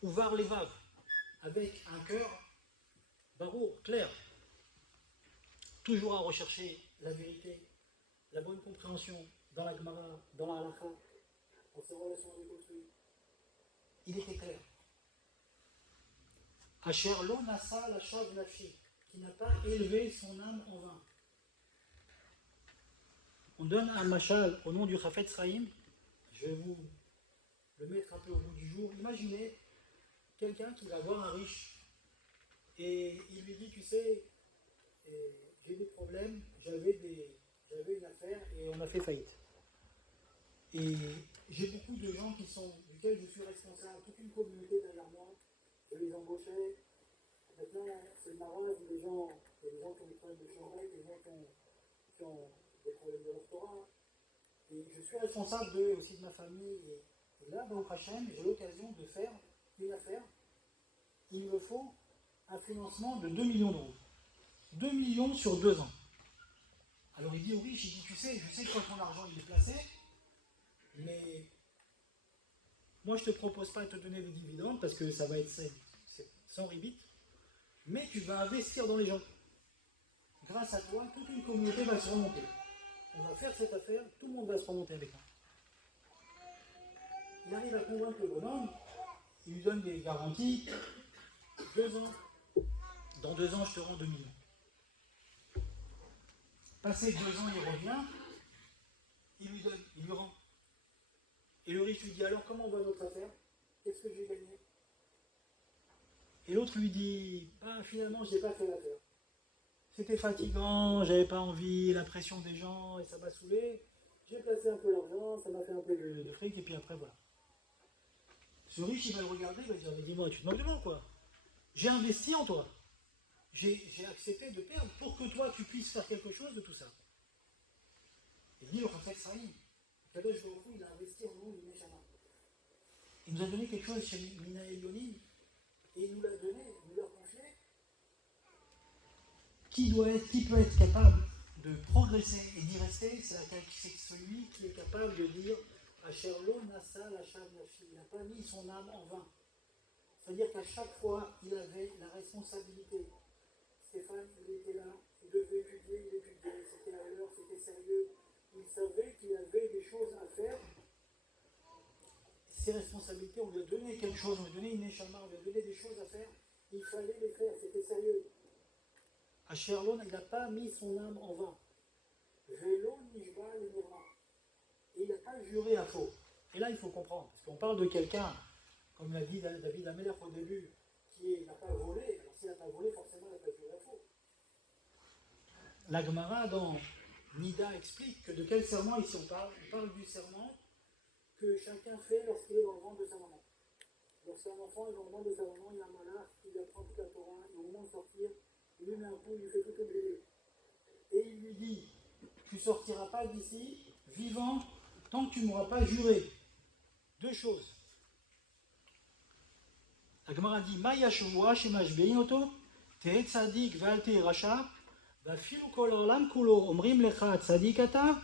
Ouvar les vaves, avec un cœur barreau, clair. Toujours à rechercher la vérité, la bonne compréhension dans la Gemara, dans la Halakha, dans ses relations avec autrui. Il était clair. Asher lo nasa la shav nafshi, qui n'a pas élevé son âme en vain. On donne un machal au nom du Chafetz Chaim. Je vais vous le mettre un peu au bout du jour. Imaginez quelqu'un qui va voir un riche Et il lui dit, tu sais, j'ai des problèmes, j'avais une affaire et on a fait faillite. Et j'ai beaucoup de gens duquel je suis responsable, toute une communauté derrière moi, je les embauchais. Maintenant, c'est le marin, il y a des gens qui ont des problèmes de chanvre, des gens qui ont des problèmes de restaurant. Et je suis responsable aussi de ma famille. Et là, dans le prochain, j'ai l'occasion de faire une affaire. Il me faut un financement de 2 millions d'euros. 2 millions sur 2 ans. Alors il dit, oui, j'ai dit, tu sais, je sais que ton argent il est placé, mais moi je ne te propose pas de te donner des dividendes parce que ça va être sans rebite, mais tu vas investir dans les gens. Grâce à toi, toute une communauté va se remonter. On va faire cette affaire, tout le monde va se remonter avec moi. Il arrive à convaincre le bonhomme, il lui donne des garanties, 2 ans. Dans 2 ans, je te rends 2 millions. Passé 2 ans, il revient, il lui rend. Et le riche lui dit, alors comment va notre affaire? Qu'est-ce que j'ai gagné? Et l'autre lui dit, finalement, je n'ai pas fait l'affaire. C'était fatigant, j'avais pas envie, la pression des gens, et ça m'a saoulé. J'ai placé un peu l'argent, ça m'a fait un peu de fric, et puis après, voilà. Ce riche, il va le regarder, il va dire, mais dis-moi, tu te moques de moi, quoi? J'ai investi en toi. J'ai accepté de perdre pour que toi, tu puisses faire quelque chose de tout ça. Il dit, le prophète Saïd, Kadosh Baruch Hu, il a investi en nous, il nous a donné quelque chose chez Mina Elionim, et il nous l'a donné, il nous l'a confié. Qui peut être capable de progresser et d'y rester? C'est celui qui est capable de dire Asherlo Nasa Lachav Nafi. Il n'a pas mis son âme en vain. C'est-à-dire qu'à chaque fois, il avait la responsabilité. Stéphane, il était là, il devait étudier, il étudiait, c'était à l'heure, c'était sérieux. Il savait qu'il avait des choses à faire. Ses responsabilités, on lui a donné quelque chose, on lui a donné une échama, on lui a donné des choses à faire. Il fallait les faire, c'était sérieux. Asherlon, il n'a pas mis son âme en vain. Vélo, Nishba, le Nira. Et il n'a pas juré à faux. Et là, il faut comprendre, parce qu'on parle de quelqu'un, comme l'a dit David Amelech au début, qui n'a pas volé. Alors s'il n'a pas volé, forcément, il n'a pas juré à faux. La Gemara, dans Nida, explique que de quel serment ici on parle. On parle du serment que chacun fait lorsqu'il est dans le ventre de sa maman. Lorsqu'un enfant est dans le ventre de sa maman, il y a un malach, il lui apprend toute la Torah, et au moment de sortir, il lui met un coup, il lui fait tout oublier. Et il lui dit, tu ne sortiras pas d'ici vivant tant que tu ne m'auras pas juré. 2 choses. La Gemara dit, Maya Shavua Shemashbein Oto, Te'et Tzadik Ve'al Te'e Rasha, Ve'afilu Kol Olam Kulo Omrim Lecha Tzadik Ata,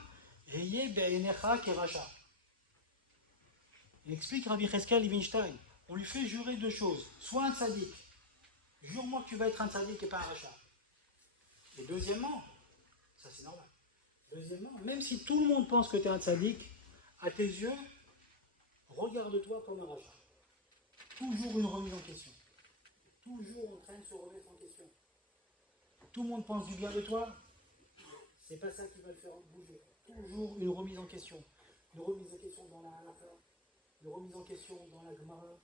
Heye Be'enecha Kerasha. Il explique Rabbi Cheskel Levinstein, on lui fait jurer 2 choses. Soit un tzaddik, jure-moi que tu vas être un tzaddik et pas un rachat. Et deuxièmement, ça c'est normal. Deuxièmement, même si tout le monde pense que tu es un tzaddik, à tes yeux, regarde-toi comme un rachat. Toujours une remise en question. Toujours en train de se remettre en question. Tout le monde pense du bien de toi, c'est pas ça qui va le faire bouger. Toujours une remise en question. Une remise en question dans la halakha, une remise en question dans la Gemara.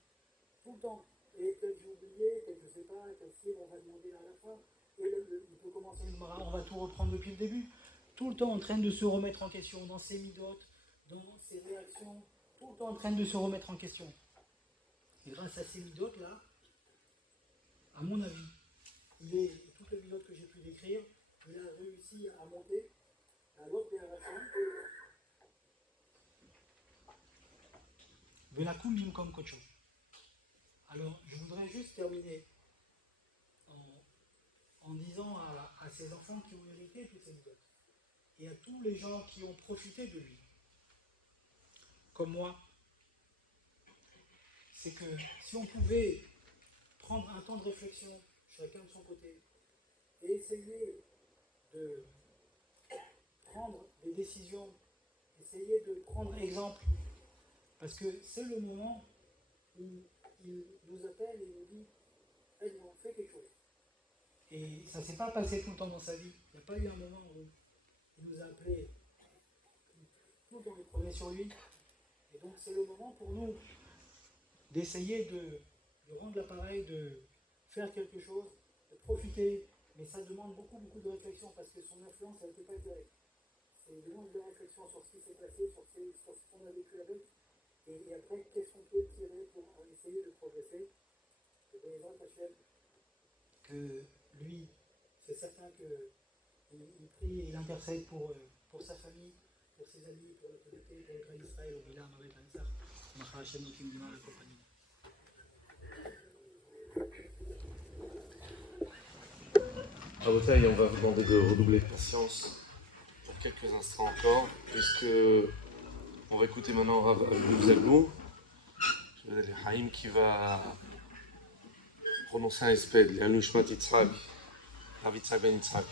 Tout le temps. Et peut-être j'ai oublié, peut-être je ne sais pas, peut-être on va demander la halakha. Et il peut commencer le Gemara, on va tout reprendre depuis le début. Tout le temps en train de se remettre en question dans ses midotes, dans ses réactions, tout le temps en train de se remettre en question. Et grâce à ces midotes-là, à mon avis, toutes les midotes que j'ai pu décrire, il a réussi à monter à l'autre des halachim. Velakum comme kocho. Alors, je voudrais juste terminer en disant à ces enfants qui ont hérité toutes ces midotes, et à tous les gens qui ont profité de lui, comme moi, c'est que si on pouvait prendre un temps de réflexion, chacun de son côté, et essayer de prendre des décisions, essayer de prendre exemple, parce que c'est le moment où il nous appelle et nous dit « Hey, on fait quelque chose ». Et ça ne s'est pas passé tout le temps dans sa vie. Il n'y a pas eu un moment où il nous a appelés, tout le temps il prenait sur lui. Et donc c'est le moment pour nous d'essayer de rendre l'appareil, de faire quelque chose profiter, mais ça demande beaucoup, beaucoup de réflexion parce que son influence n'a été pas directe. C'est demande de réflexion sur ce qui s'est passé, sur ce qu'on a vécu avec, et après, qu'est-ce qu'on peut tirer pour essayer de progresser. Et bien, que lui, c'est certain qu'il prie et il intercède pour sa famille, pour ses amis, pour l'autorité, pour le Grand Israël, au Milan, avec Ansar, Macha Hashem, Nokim, Dinan, et compagnie. Rabotaï, on va vous demander de redoubler de patience pour quelques instants encore, puisque on va écouter maintenant Rav Abdou Zaglou, Haïm, qui va prononcer un espède, l'Anushmat Yitzhak, Rav Yitzhak Ben Yitzhak.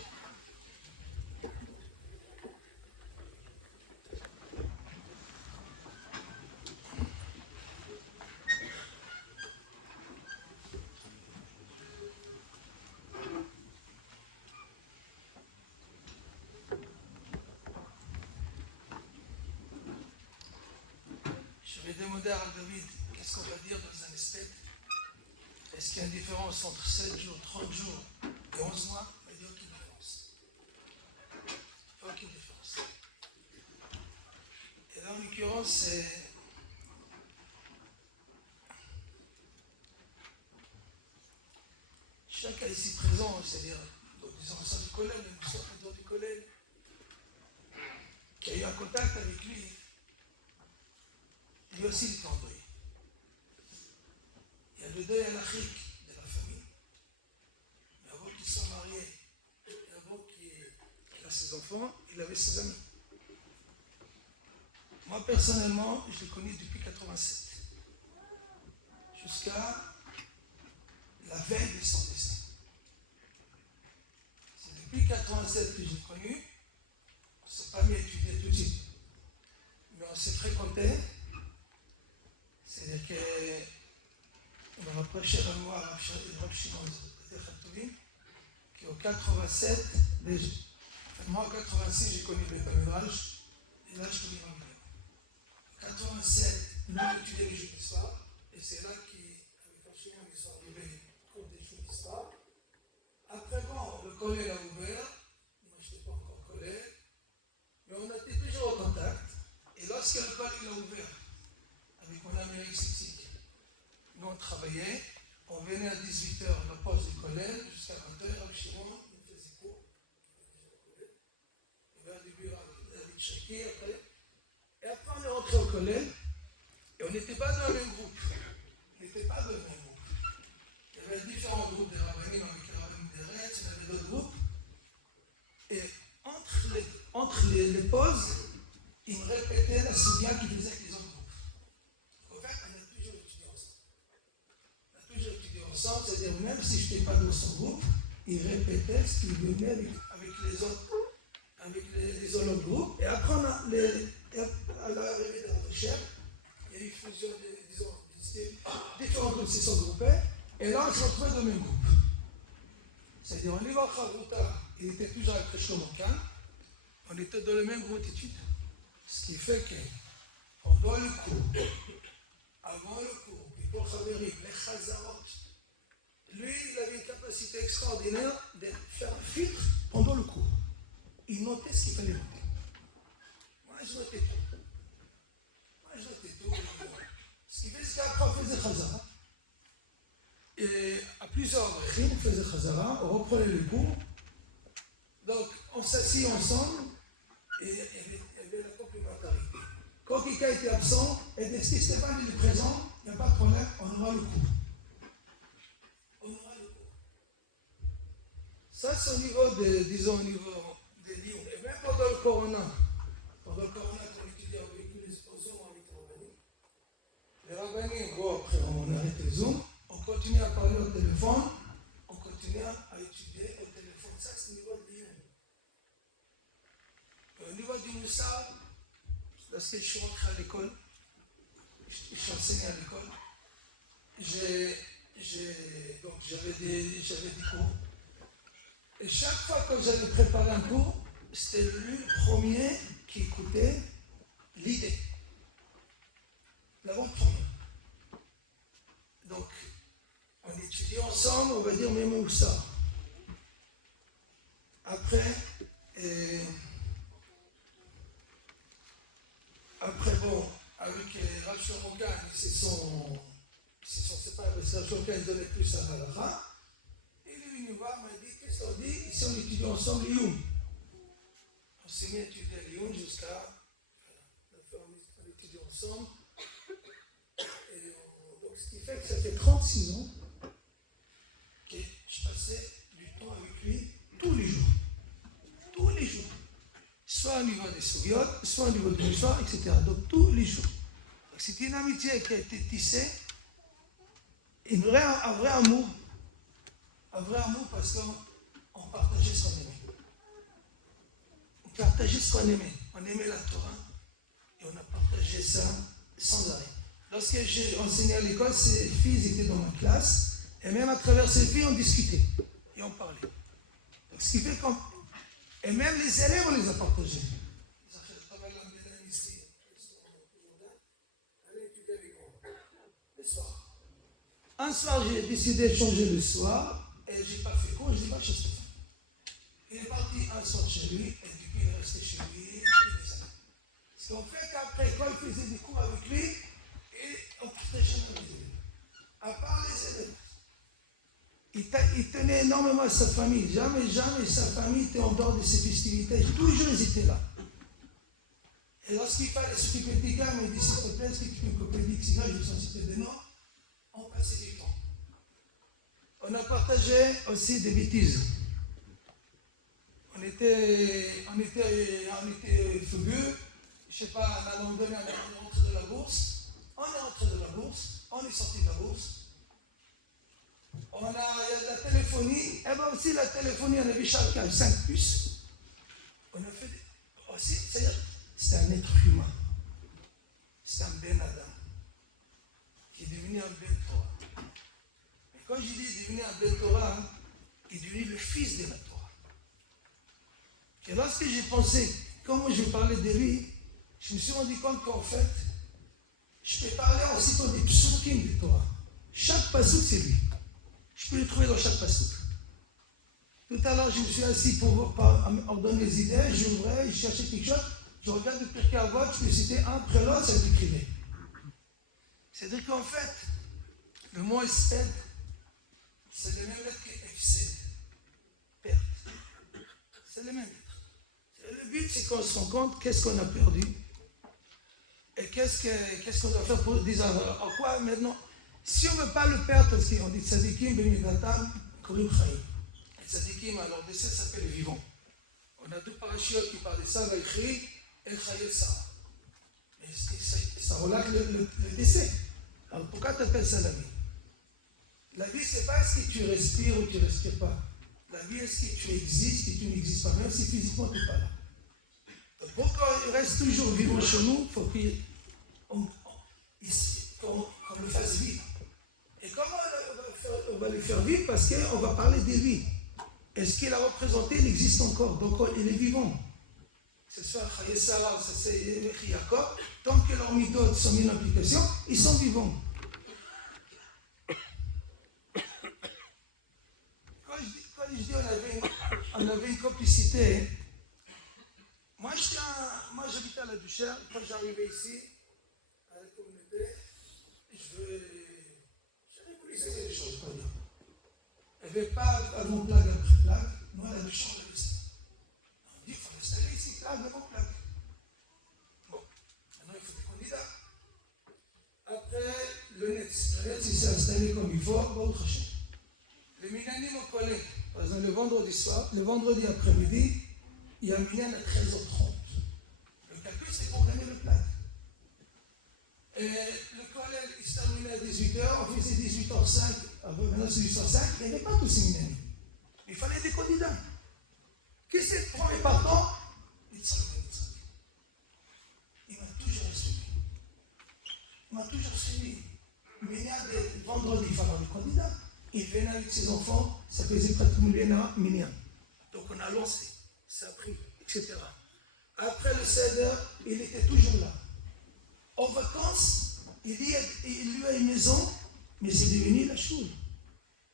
Je vais demander à David qu'est-ce qu'on va dire dans un espèce. Est-ce qu'il y a une différence entre 7 jours, 30 jours et 11 mois? Il n'y a aucune différence. Aucune différence. Et là, en l'occurrence, c'est chacun ici présent, c'est-à-dire, disons, au sein du collège, même au sein du collège, qui a eu un contact avec lui, lui aussi il est envoyé. Il y a le deuil halachique de la famille. Mais avant qu'il soit marié, et avant qu'il ait ses enfants, il avait ses amis. Moi, personnellement, je l'ai connu depuis 87. Jusqu'à la veille de son décès. C'est depuis 87 que j'ai connu. On ne s'est pas mis à étudier tout de suite. Mais on s'est fréquenté. C'est-à-dire qu'on va rapprocher la mémoire à Rav Shimon qui au 87, déjà, moi en 86 j'ai connu le Midrash, et là je connais le Midrash. En 87, nous avons étudié les jeux d'histoire, et c'est là qu'avec Rav Shimon ils sont arrivés au cours des jeux d'histoire. Après, bon, le collège a ouvert, moi je n'étais pas encore au collège, mais on était toujours en contact, et lorsque le collège a ouvert, avec mon ami esthétique. Nous, on travaillait, on venait à 18h à la pause du collège, jusqu'à 20h, avec Shimon, il faisait cours. Il y avait un début à David Chaki, après. Et après, on est rentré au collège, et on n'était pas dans le même groupe. On n'était pas dans le même groupe. Il y avait différents groupes de rabbinim, avec les rabbinim de Retz, il y avait d'autres groupes. Et entre les pauses, il me répétait la soudia qu'il faisait avec les autres groupes. Ensemble, c'est-à-dire même si je n'étais pas dans son groupe, il répétait ce qu'il venait avec les autres groupes. Et après, à l'arrivée de la recherche, il y a eu fusion différents groupes qui se sont groupés, et là on se retrouvait dans le même groupe. C'est-à-dire, au niveau Charuta, il était toujours avec Shlomo Khan, on était dans le même groupe d'études. Ce qui fait que pendant le cours, avant le cours, puis pour Khaverim, les Khazarot, lui, il avait une capacité extraordinaire de faire un filtre pendant le cours. Il notait ce qu'il fallait noter. Moi, je notais tout. Ce qui fait, c'est qu'après, on faisait Khazara. Et à plusieurs reprises, on faisait Khazara, on reprenait le cours. Donc, on s'assit ensemble et il y avait la complémentarité. Quand quelqu'un était absent, et si Stéphane est présent, il n'y a pas de problème, on aura le cours. Ça, c'est au niveau des livres. Et même pendant le Corona, quand on étudiait avec tous les Zoom avec les rabbinim, bon, après on arrête les Zoom, on continue à parler au téléphone, on continue à étudier au téléphone. Ça, c'est au niveau des livres. Au niveau du Moussa, lorsque je suis rentré à l'école, je suis enseigné à l'école, donc j'avais des cours. Et chaque fois que j'allais préparer un cours, c'était lui le premier qui écoutait l'idée. L'avant-première. Donc, on étudiait ensemble, on va dire même où ça. Après, bon, avec Rav Shlomo Kahn, ils se sont séparés parce que Rav Shlomo Kahn donnait plus à Halakha. Il est venu voir, m'a dit, qu'est-ce qu'on dit? Ici, on étudie ensemble l'Iyum. On s'est mis à étudier l'Iyum jusqu'à. On étudie ensemble. Donc, ce qui fait que ça fait 36 ans que je passais du temps avec lui tous les jours. Tous les jours. Soit au niveau des souriotes, soit au niveau de l'histoire, etc. Donc, tous les jours. C'était une amitié qui a été tissée, un vrai amour. Un vrai amour parce qu'on partageait ce qu'on aimait. On partageait ce qu'on aimait. On aimait la Torah et on a partagé ça sans arrêt. Lorsque j'ai enseigné à l'école, ces filles étaient dans ma classe et même à travers ces filles, on discutait et on parlait. Donc, ce qui fait qu'on... Et même les élèves, on les a partagés. Un soir, j'ai décidé de changer le soir et je n'ai pas fait cours, je n'ai pas chez Stéphane. Il est parti un soir chez lui et depuis il est resté chez lui. Ce qu'on fait qu'après, quand il faisait des cours avec lui, on partageait avec les élèves. À part les élèves. Il tenait énormément à sa famille. Jamais sa famille était en dehors de ses festivités. Toujours ils étaient là. Et lorsqu'il fallait s'occuper des gars, il me dit s'il te plaît, est-ce que tu peux m'occuper des petits gars, je vais s'en citer des noms. On passait du temps. On a partagé aussi des bêtises. On était fougueux. Je ne sais pas, à un moment donné, on est rentré de la bourse. On est rentré de la bourse. On est sorti de la bourse. Il y a la téléphonie. Et bien aussi, la téléphonie, on avait chacun 5 puces. On a fait aussi, c'est-à-dire, c'est un être humain. C'est un Ben Adam qui est devenu un Ben Torah. Et quand je dis devenu un Ben Torah, il est devenu le fils de la Torah. Et lorsque j'ai pensé comment je parlais de lui, je me suis rendu compte qu'en fait, je peux parler aussi pour des psukim de Torah. Chaque passouk, c'est lui. Je peux le trouver dans chaque passouk. Tout à l'heure, je me suis assis pour ordonner les idées, j'ouvrais, je cherchais quelque chose, je regarde le Pirkei Avot, je peux citer un après l'autre, ça décrivait. C'est-à-dire qu'en fait, le mot espède, c'est le même lettre que excès, perte. C'est le même lettre. Le but, c'est qu'on se rende compte qu'est-ce qu'on a perdu et qu'est-ce qu'on doit faire pour dire en quoi maintenant. Si on ne veut pas le perdre, parce qu'on dit tzadikim, bemidatam, korim chayim. Et tzadikim, alors décès s'appelle vivant. On a deux parachiotes qui parlent de ça, Vaïchri et Chayel Sarah. Mais ça relate le décès. Alors pourquoi tu appelles ça la vie? La vie, ce n'est pas est-ce que tu respires ou tu ne respires pas. La vie, est-ce que tu existes et tu n'existes pas, même si physiquement tu n'es pas là. Donc pour qu'on reste toujours vivant chez nous, il faut qu'on le fasse vivre. Et comment on va le faire vivre? Parce qu'on va parler de lui. Et ce qu'il a représenté, il existe encore. Donc il est vivant. Que ce soit Chayel Sarah, c'est Yaakov, tant que leurs méthodes sont mises en application, ils sont vivants. Quand je dis on avait une complicité, moi j'habitais à la Duchère, quand j'arrivais ici, à la communauté, j'avais voulu essayer des choses, quoi dire. Il n'y avait pas avant plaque après plaque, nous à la Duchère, on avait ça. On dit, il faut l'installer ici, plaque avant plaque. Bon, maintenant il faut des candidats. Après, le net, il s'est installé comme il faut, autre chose. Les Minani m'ont collé. Par exemple, le vendredi soir, le vendredi après-midi, il y a un Minyan à 13h30. Le calcul, c'est pour gagner le plat. Et le collège, il se terminait à 18h, on faisait 18h05, maintenant c'est 18h05, il n'y avait pas tous ces Minani. Il fallait des candidats. Qui c'est le premier partant? Il s'en il m'a toujours suivi. Il m'a toujours suivi. Minyan, le vendredi, il fallait avoir des candidats. Il venait avec ses enfants, ça faisait pratiquement Minyan. Donc on a lancé, ça a pris, etc. Après le Seder, il était toujours là. En vacances, il lui a une maison, mais c'est devenu la choule.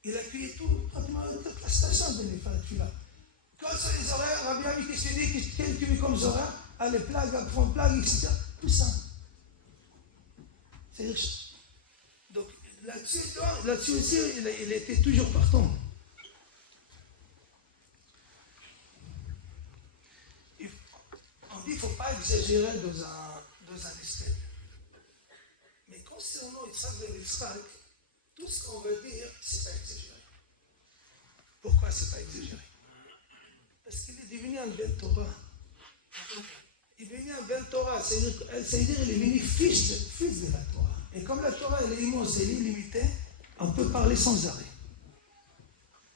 Il accueillait tout, pratiquement toute la station de l'Efat là. Quand sur les horaires, Rabbi Ami, qu'est-ce que tu dis? Qu'est-ce que tu mets comme horaires? Ah, les plagues, front plague, etc. Tout ça. C'est-à-dire, donc là-dessus aussi, il était toujours partant. On dit qu'il ne faut pas exagérer dans un aspect. Mais concernant Yitzhak ben Yitzhak, tout ce qu'on va dire, c'est pas exagéré. Pourquoi c'est pas exagéré? Parce qu'il est devenu un Ben Torah. Il est devenu un Ben Torah, c'est-à-dire qu'il est devenu fils de la Torah. Et comme la Torah elle est immense, elle est illimitée, on peut parler sans arrêt.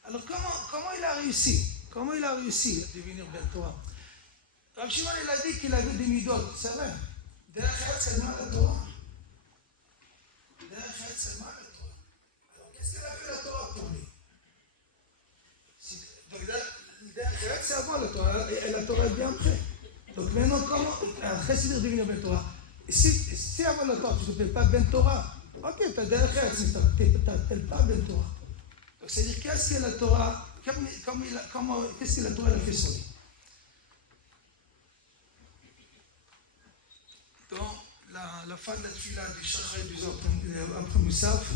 Alors comment il a réussi? Comment il a réussi à devenir Ben Torah? Rav Shimon il a dit qu'il avait des midot, c'est vrai. Derrière seulement la Torah. Derrière seulement la Torah. Alors qu'est-ce qu'elle a fait la Torah pour lui? Donc derrière c'est avant la Torah, et la Torah est bien après. Donc maintenant comment un chassid de devenir Ben Torah? Si avant la Torah tu ne t'appelles pas Ben Torah, ok, tu as derrière, tu ne t'appelles pas Ben Torah. Donc c'est-à-dire qu'est-ce que la Torah, qu'est-ce que la Torah a fait sur lui? Dans la fin de la tfila du Shachar du Zohar, après Moussaf,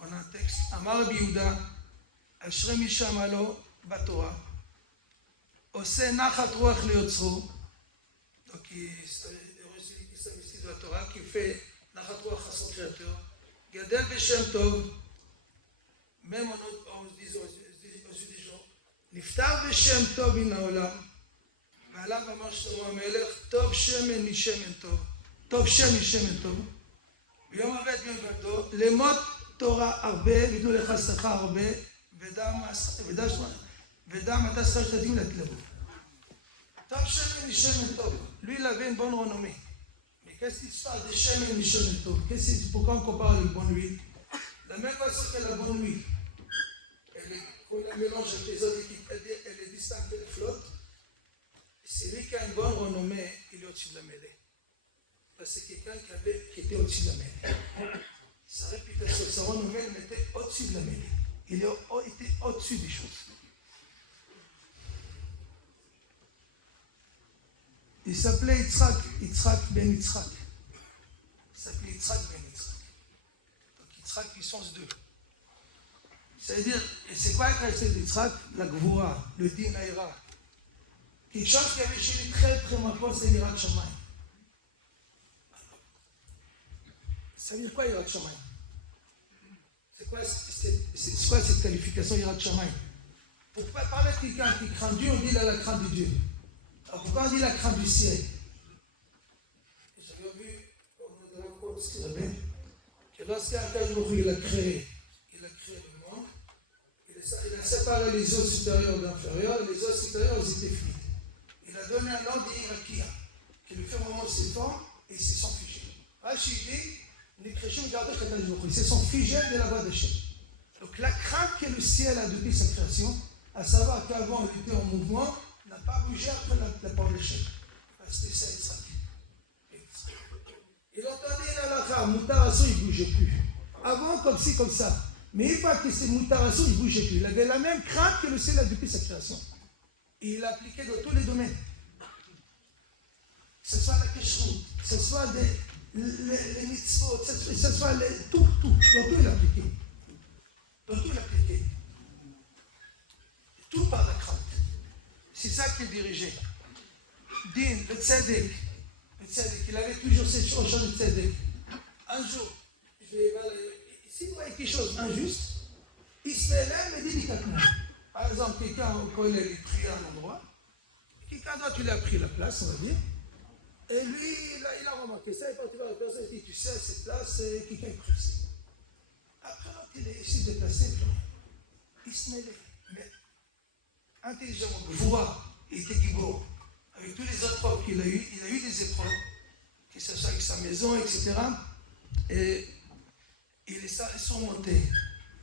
on a un texte, Amar Rabbi Yehuda, Ashrei mi shama lo batorah, Oseh nachat ruach liyotzro, donc il s'investit de la Torah, qui fait nachat ruach à son créateur, Gadel b'shem tov, même on se dit aux des gens, Niftar b'shem tov min haolam, ועליו אמר שלמה המלך, טוב שמן משמן טוב, טוב שם משמן טוב. ביום הבית ביום גדול, למות תורה הרבה, ויתנו לך שכר הרבה, ודם אתה שכר שתתאים לתלבו. טוב שמן משמן טוב. Lui, il avait une bonne renommée. Mais qu'est-ce qui se passe de chemin משמן טוב? Pourquoi on compare avec bonne huile? La même façon que la bonne huile, quand on la mélange avec les autres équipes, elle est distincte, elle flotte. C'est lui qui a une bonne renommée, il est au-dessus de la mêlée. Parce que c'est quelqu'un qui était au-dessus de la mêlée. Sa réputation, sa renommée, elle était au-dessus de la mêlée. Il était au-dessus des choses. Il s'appelait Yitzhak ben Yitzhak. Il s'appelait Yitzhak ben Yitzhak. Donc Yitzhak puissance 2. C'est-à-dire, et c'est quoi la caractéristique d'Yitzhak? La gvoura, le din haïra. Quelque chose qui avait chez lui très très marquant, c'est l'Irat Shamayim. Ça veut dire quoi Irat Shamayim? C'est quoi cette qualification Irat Shamayim? Pourquoi parler de quelqu'un qui craint Dieu, on dit là la crainte de Dieu. Alors pourquoi on dit la crainte du ciel? J'avais vu, on a encore ce qu'il avait, que lorsqu'un Kadour il a créé le monde, il a séparé les eaux supérieures d'inférieures, et les eaux supérieures ils étaient fluides. Il a donné un nom d'Irakia, que le firmament s'étend et ils se sont figés. Rachid dit, les chrétiens regardent ils se sont figés de la voie de Shem. Donc la crainte que le ciel a depuis sa création, à savoir qu'avant il était en mouvement, n'a pas bougé après la porte de Shem. Parce que c'est Yitzhak. Il entendait la lacha, Moutarasso, il ne bougeait plus. Avant, comme ci, comme ça. Mais une fois que c'est Moutarasso, il ne bougeait plus. Il avait la même crainte que le ciel a depuis sa création. Et il l'a appliqué dans tous les domaines. Que ce soit la keshrut, que ce soit les mitzvot, que ce soit tout. Dans tout il l'a appliqué. Dans tout il l'a appliqué. Tout par la crainte. C'est ça qui est dirigé. Din, le tzedek, il avait toujours cette chose de tzedek. Un jour, s'il voyait quelque chose d'injuste, il se lève et dit délicatement. Par exemple, quelqu'un, quand il est pris à un endroit, quelqu'un d'autre lui a pris la place, on va dire, et lui, il a remarqué ça, et quand il va à la personne, il dit, tu sais, cette place, quelqu'un est pressé. Après, il est ici déplacé, il se mêlait. Mais intelligemment, voix, il était gibour. Avec tous les autres épreuves qu'il a eu, il a eu des épreuves, que ce soit avec sa maison, etc. Et il est surmonté.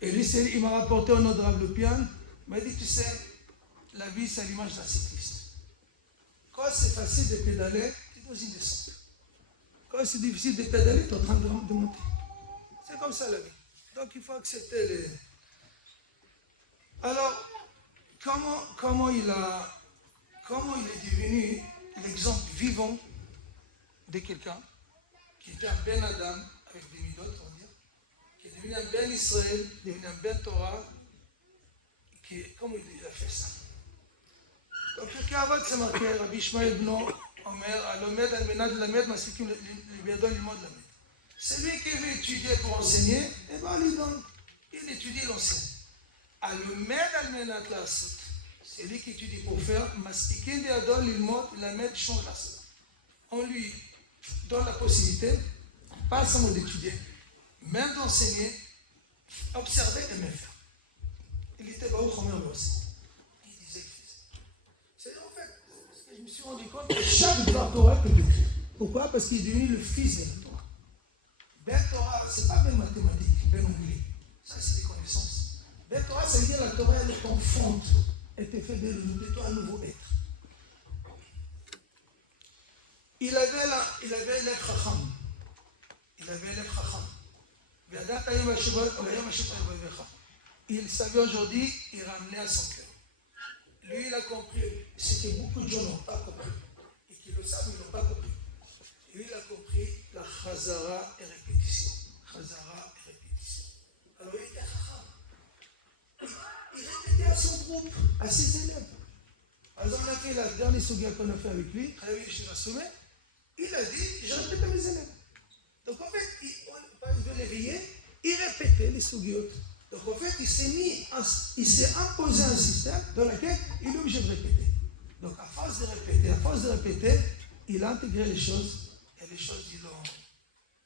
Et lui, il m'a rapporté au nom de Rav Lopian. Il m'a dit, tu sais, la vie, c'est l'image d'un cycliste. Quand c'est facile de pédaler, tu es dans une descente. Quand c'est difficile de pédaler, tu es en train de monter. C'est comme ça la vie. Donc il faut accepter les... Alors, quand comment il est devenu l'exemple vivant de quelqu'un qui était un Ben Adam avec des midot, on va dire, qui est devenu un Ben Israël, devenu un Ben Torah, comment il a fait ça? Donc, פרקי אבות זה מראה, רבי ישמעאל בנו אומר, הלומד על מנת ללמד, מספיקים בידו ללמוד למד. Celui qui veut étudier pour enseigner, eh bien, il donne. Il étudie, il enseigne. הלומד על מנת לעשות, celui qui étudie pour faire, מספיקים בידו ללמוד, ללמד שמו לעשות. On lui donne la possibilité, pas seulement d'étudier, même d'enseigner, observer et même faire. Il était Baruch Omer aussi. Il disait qu'il faisait. C'est en fait, parce que je me suis rendu compte que chaque droit Torah peut écrire. Pourquoi? Parce qu'il est devenu le fils de la Torah. Ben Torah, c'est pas ben mathématique, ben anglais. Ça, c'est des connaissances. Ben Torah, ça veut dire la Torah, elle est en fonte. Elle te fait de toi un nouveau être. Il avait l'être Chacham. Il avait l'être Chacham. Il savait aujourd'hui, il ramenait à son cœur. Lui, il a compris ce que beaucoup de gens n'ont pas compris. Et qui le savent, ils n'ont pas compris. Lui, il a compris la chazara et répétition. Chazara et répétition. Alors, il était Chacham. Il répétait à son groupe, à ses élèves. Par exemple, on a fait la dernière sugia qu'on a fait avec lui, il a dit, je répète à mes élèves. Donc en fait, il veut l'éveiller, il répétait les sougiotes. Donc en fait, il s'est imposé un système dans lequel il est obligé de répéter. Donc à force de répéter, il a intégré les choses, et les choses,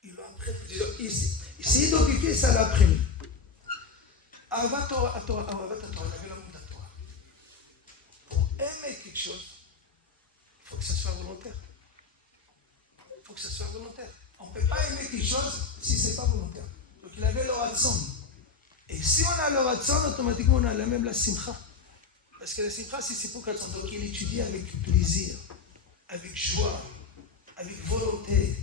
ils l'ont appris. Il s'est identifié, ça l'a appris. Avat Torah, on avait l'amour de la Torah. Pour aimer quelque chose, il faut que ça soit volontaire. Il faut que ça soit volontaire. On ne peut pas aimer quelque chose si ce n'est pas volontaire. Donc il avait le ratson. Et si on a le ratson, automatiquement on a même la simcha. Parce que la simcha, c'est pour ratson. Donc il étudie avec plaisir, avec joie, avec volonté.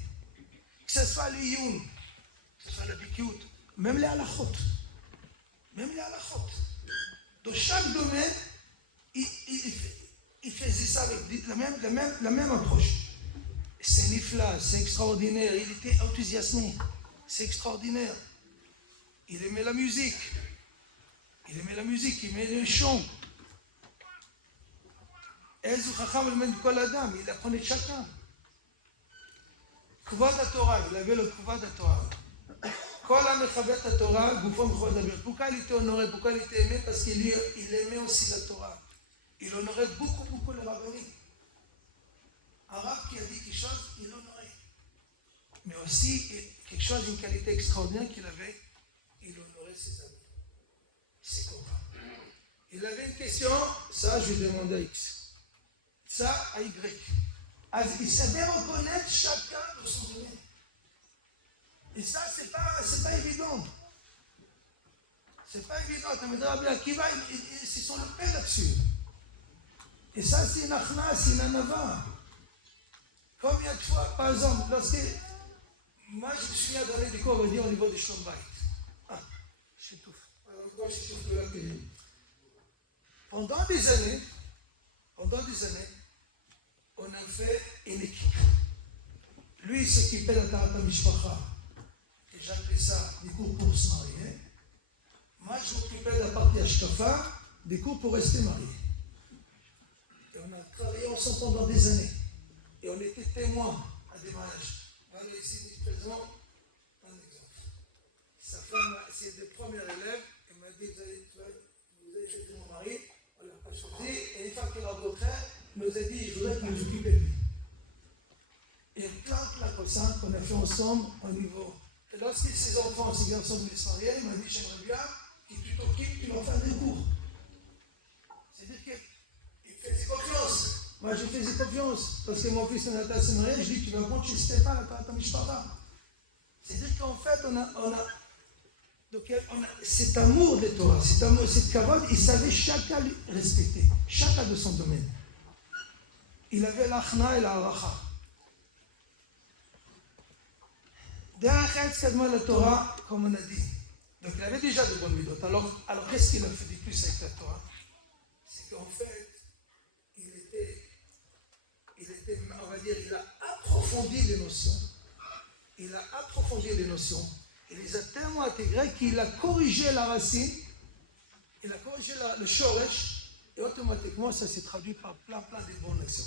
Que ce soit le youn, que ce soit la bikiout, même les halachot. Même les halachot. Dans chaque domaine, il faisait ça avec la même approche. C'est nifla, c'est extraordinaire. Il était enthousiasmé. C'est extraordinaire. Il aimait la musique. Il aimait les chants. Il apprenait de chacun. Kuvod Torah, il avait le Kuvod Torah. Pourquoi il était honoré? Pourquoi il était aimé? Parce qu'il aimait aussi la Torah. Il honorait beaucoup les rabbins. Un rabbin qui a dit quelque chose, il l'honorait. Mais aussi, quelque chose, une qualité extraordinaire qu'il avait, il honorait ses amis. C'est content. Il avait une question, ça je vais demander à X. Ça à Y. Il savait reconnaître chacun de son domaine. Et ça, c'est pas évident. C'est pas évident. Tu me dis, Rabbi Akiva, ils sont le paix là-dessus. Et ça, c'est une achna, c'est une anava. Combien de fois, par exemple, lorsque moi je me souviens donner des cours, on va dire au niveau du Shlom Bayit. Ah, j'étouffe. Alors, moi, j'étouffe de la télé. Pendant des années, on a fait une équipe. Lui, il s'occupait de la Tarat Mishpacha. Et j'appelais ça des cours pour se marier. Moi, je m'occupais de la partie Ashkafa, des cours pour rester marié. Et on a travaillé ensemble pendant des années. Et on était témoins à des mariages. Voilà ici, présent, un exemple. Sa femme, c'est des premières élèves, elle m'a dit, vous allez choisir mon mari, on l'a pas choisi, et une fois qu'il a rencontré, il nous a dit, je voudrais que nous occupions de lui. Et plein comme ça qu'on a fait ensemble au niveau. Et lorsque ses enfants, ses garçons voulaient se marier, il m'a dit, j'aimerais bien qu'il t'occupe, qu'il en fasse des cours. C'est-à-dire qu'il faisait confiance. Moi, je faisais confiance, parce que mon fils Nathan s'est marié, je dis, tu vas prendre, tu ne sais pas la Tarat Mishpacha. C'est-à-dire qu'en fait, on a cet amour de Torah, cet amour, cette kavod, il savait chacun lui respecter, chacun de son domaine. Il avait l'achna et la haracha. Derrière Kadma la Torah, comme on a dit. Donc il avait déjà de bonnes midotes. Alors qu'est-ce qu'il a fait de plus avec la Torah? C'est qu'en c'est-à-dire il a approfondi les notions. Il a approfondi les notions. Il les a tellement intégrées qu'il a corrigé la racine, il a corrigé le shoresh, et automatiquement ça s'est traduit par plein de bonnes actions.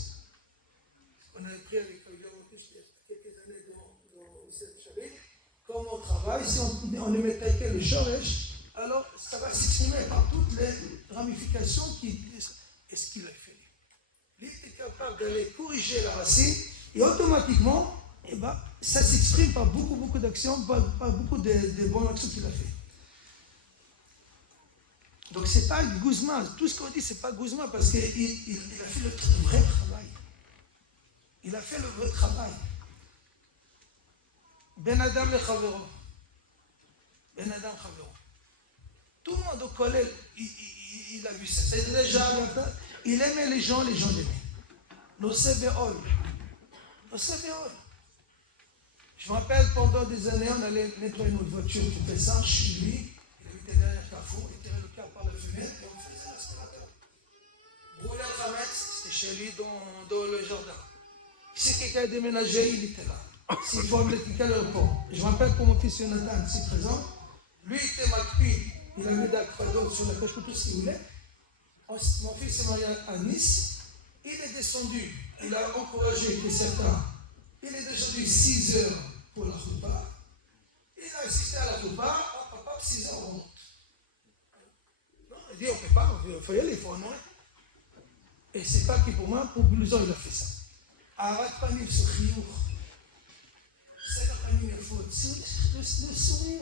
On a appris avec Yomotush il y a quelques années dans cette chalet, comme on travaille, si on ne met tel que le shoresh, alors ça va s'exprimer par toutes les ramifications et ce qu'il a fait. Il est capable d'aller corriger la racine et automatiquement, ça s'exprime par beaucoup d'actions, par beaucoup de bonnes actions qu'il a fait. Donc c'est pas Guzma, tout ce qu'on dit c'est pas Guzma parce qu'il a fait le vrai travail. Il a fait le vrai travail. Ben Adam le Chavero. Ben Adam Chavero. Tout le monde au collège, il a vu ça. C'est déjà, il aimait les gens l'aimaient. Nos Béol. Je me rappelle, pendant des années, on allait nettoyer notre voiture qui fait ça chez lui. Il était derrière Carrefour, il tirait le câble par la fenêtre et on faisait l'aspirateur. Brûler le Hametz, c'était chez lui dans le jardin. Si quelqu'un a déménagé, il était là. S'il faut amener quelqu'un à l'aéroport. Je me rappelle pour mon fils Jonathan, ici présent, lui il était Macpi, il avait d'Akfado sur la coche pour tout ce qu'il voulait. Mon fils s'est marié à Nice, il est descendu, il a encouragé que certains. Il est descendu 6 heures pour la choupa. Il a assisté à la choupa, papa, 6 heures on monte. Non, il dit on ne peut pas, il faut y aller, il faut honorer. Et c'est pas que pour moi, pour Blouson, il a fait ça. Arrête pas de ce chiour. C'est la famille de faute. C'est le sourire.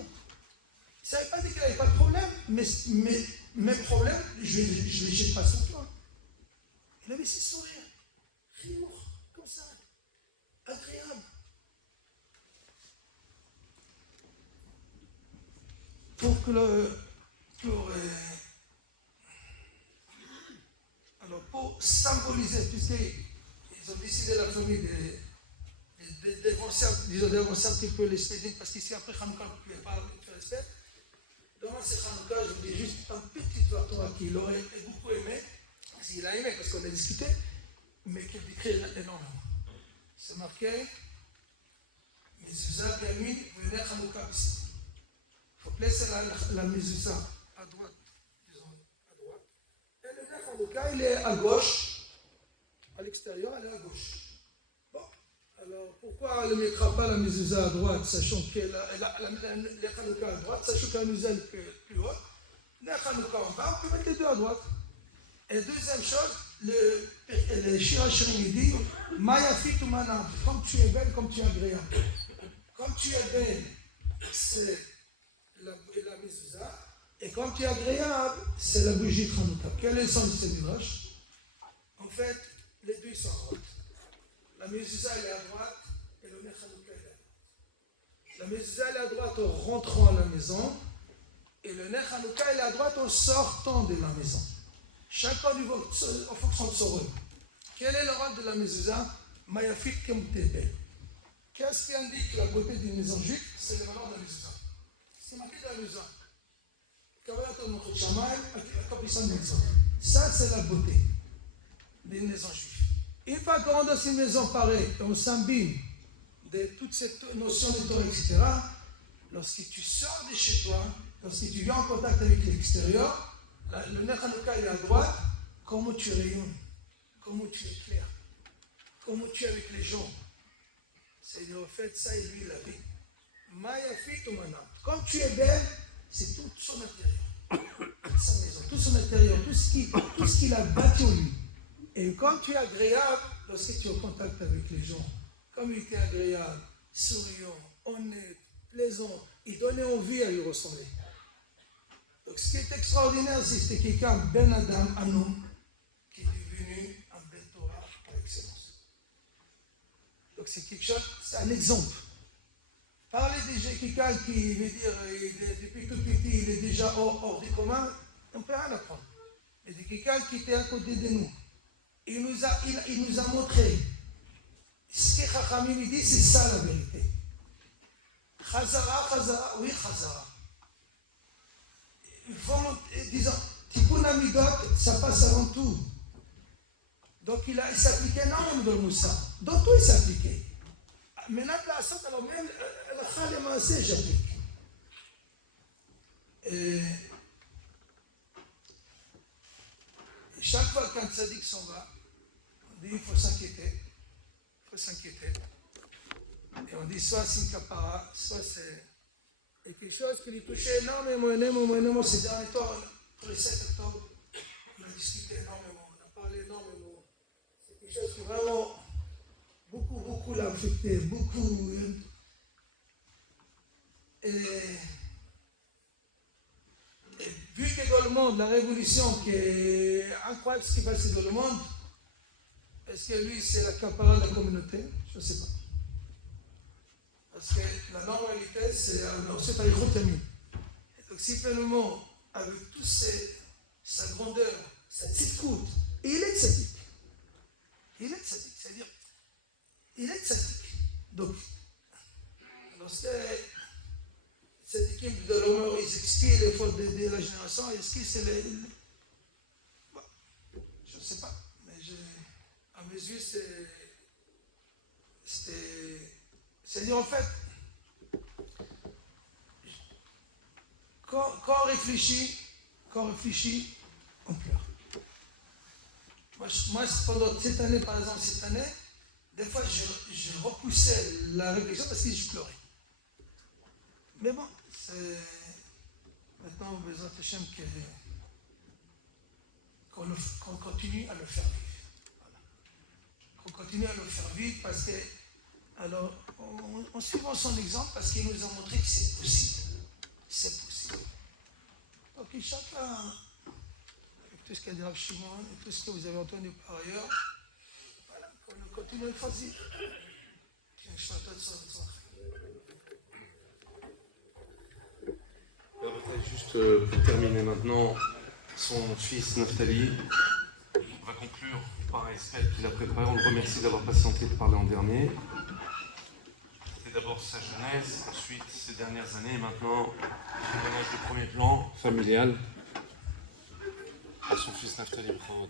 Ça ne veut pas dire qu'il n'avait pas de problème, mais mes problèmes, je ne les jette pas sur toi. Il avait ses sourires. Chiour, comme ça. Agréable. Alors pour symboliser, puisqu'ils ont décidé la famille d'avancer un petit peu les spécifiques, parce qu'ici après Hanouka, on ne pouvait pas faire l'espèce. Demain c'est Hanouka, je vous dis juste un petit Torah qu'il aurait beaucoup aimé, s'il a aimé parce qu'on a discuté, mais qu'il décrit énormément. C'est marqué, Mezuzah Yamin, venez Hanouka ici. Il faut placer la Mezuzah à droite, disons à droite. Et le Ner Hanouka, il est à gauche, à l'extérieur, elle est à gauche. Bon, alors pourquoi ne mettra pas la Mezuzah à droite, sachant que le Ner Hanouka à droite, sachant que la Mezuzah est plus haute, le Ner Hanouka en bas, on peut mettre les deux à droite. Et deuxième chose, le Shirachirim dit Maya fit mana, comme tu es belle, comme tu es agréable. Comme tu es belle, c'est la mezuzah, et comme tu es agréable, c'est la bougie de Hanouka. Quel est le sens de ce midrash? En fait, les deux sont à droite. La mezuzah elle est à droite et le Ner Hanouka est à droite. La mezuzah elle est à droite en rentrant à la maison et le Ner Hanouka elle est à droite en sortant de la maison. Chacun en fonction de son rôle. Quel est le rôle de la mezuzah? Mayafit Kemtebe. Qu'est-ce qui indique la beauté d'une maison juive? C'est le valeur de la mezuzah. C'est marqué dans la mezuzah. Ça, c'est la beauté d'une maison juive. Une fois qu'on rentre dans une maison pareille, on s'imbibe de toutes ces notions de Torah, etc., lorsque tu sors de chez toi, lorsque tu viens en contact avec l'extérieur, le Ner Hanouka est à droite, comment tu rayonnes, comment tu éclaires, comment tu es avec les gens. C'est en fait ça et lui il a dit. Maya fit mana. Comme tu es belle, c'est tout son intérieur, toute sa maison, tout son intérieur, tout ce qu'il a bâti en lui. Et comme tu es agréable, lorsque tu es en contact avec les gens, comme il était agréable, souriant, honnête, plaisant, il donnait envie à lui ressembler. Donc ce qui est extraordinaire, c'est que c'était quelqu'un, Ben Adam, un homme, qui est devenu un Ben Torah par excellence. Donc c'est quelque chose, c'est un exemple. Parler de quelqu'un qui veut dire, depuis tout petit, il est déjà hors du commun, on ne peut rien apprendre. Mais de quelqu'un qui était à côté de nous. Il nous a montré. Ce que Chachamim dit, c'est ça la vérité. Chazara, oui, Chazara. Disons, Tikkun Amidot, ça passe avant tout. Donc il s'appliquait énormément de Moussa. Donc tout il s'appliquait. Maintenant, la sorte, alors même, la Khalema, c'est j'applique. Et chaque fois qu'un tzaddik s'en va, on dit il faut s'inquiéter. Il faut s'inquiéter. Et on dit soit c'est une capara, soit c'est quelque chose qui lui touchait énormément ces derniers temps. Pour le 7 octobre, on a discuté énormément, on a parlé énormément. C'est quelque chose qui vraiment beaucoup l'a affecté, beaucoup. Et vu que dans le monde, la révolution qui est incroyable ce qui passe dans le monde, est-ce que lui c'est la capara de la communauté? Je ne sais pas. Parce que la normalité, c'est un gros terme. Donc, simplement, avec toute sa grandeur, sa petite courte, et il est tzaddik. Il est tzaddik, c'est-à-dire, il est tzaddik. Donc, lorsque les tzaddikim de l'honneur, ils expliquent les fautes de la génération, est-ce que c'est les. Bon, je ne sais pas, mais à mes yeux, c'est-à-dire, en fait, quand on réfléchit, on pleure. Moi, pendant cette année, par exemple, des fois, je repoussais la réflexion parce que je pleurais. Mais bon, c'est maintenant, besoin de Hachem qu'on continue à le faire vivre. Voilà. Qu'on continue à le faire vivre parce que, alors, en suivant son exemple, parce qu'il nous a montré que c'est possible. C'est possible. Donc, chacun, avec tout ce qu'a dit Rav Shimon et tout ce que vous avez entendu par ailleurs, voilà, qu'on continue à le faire vivre. Alors, peut-être juste pour terminer maintenant, son fils Naftali va conclure par un spell qu'il a préparé. On le remercie d'avoir patienté de parler en dernier. C'était d'abord sa jeunesse, ensuite ses dernières années, et maintenant le témoignage de premier plan, familial, à son fils Naftali Brod.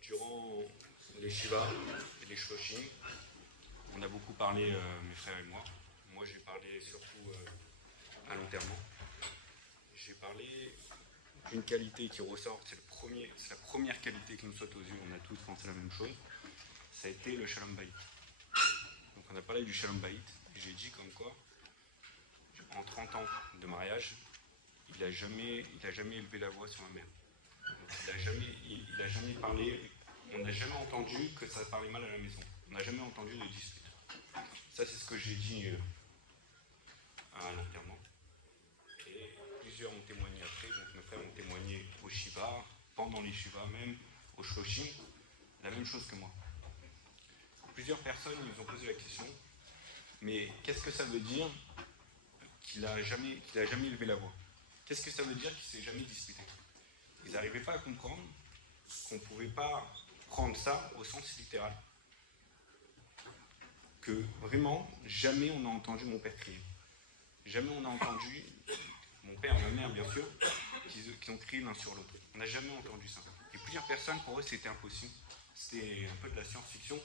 Durant les Shiva et les Shloshim, on a beaucoup parlé, mes frères et moi. Moi, j'ai parlé surtout à l'enterrement. J'ai parlé d'une qualité qui ressort, c'est la première qualité qui nous saute aux yeux, on a tous pensé la même chose. Ça a été le Shalom Bayit. Donc, on a parlé du Shalom Bayit, et j'ai dit comme quoi, en 30 ans de mariage, il n'a jamais élevé la voix sur ma mère. Il n'a jamais parlé, on n'a jamais entendu que ça parlait mal à la maison. On n'a jamais entendu de dispute. Ça, c'est ce que j'ai dit à l'enterrement. Et plusieurs ont témoigné après, donc mes frères ont témoigné au Shiva, pendant les Shiva même, au Shloshim, la même chose que moi. Plusieurs personnes nous ont posé la question, mais qu'est-ce que ça veut dire qu'il n'a jamais élevé la voix? Qu'est-ce que ça veut dire qu'il ne s'est jamais disputé? Ils n'arrivaient pas à comprendre qu'on ne pouvait pas prendre ça au sens littéral. Que vraiment, jamais on a entendu mon père crier. Jamais on a entendu mon père et ma mère, bien sûr, qui ont crié l'un sur l'autre. On n'a jamais entendu ça. Et plusieurs personnes, pour eux, c'était impossible. C'était un peu de la science-fiction,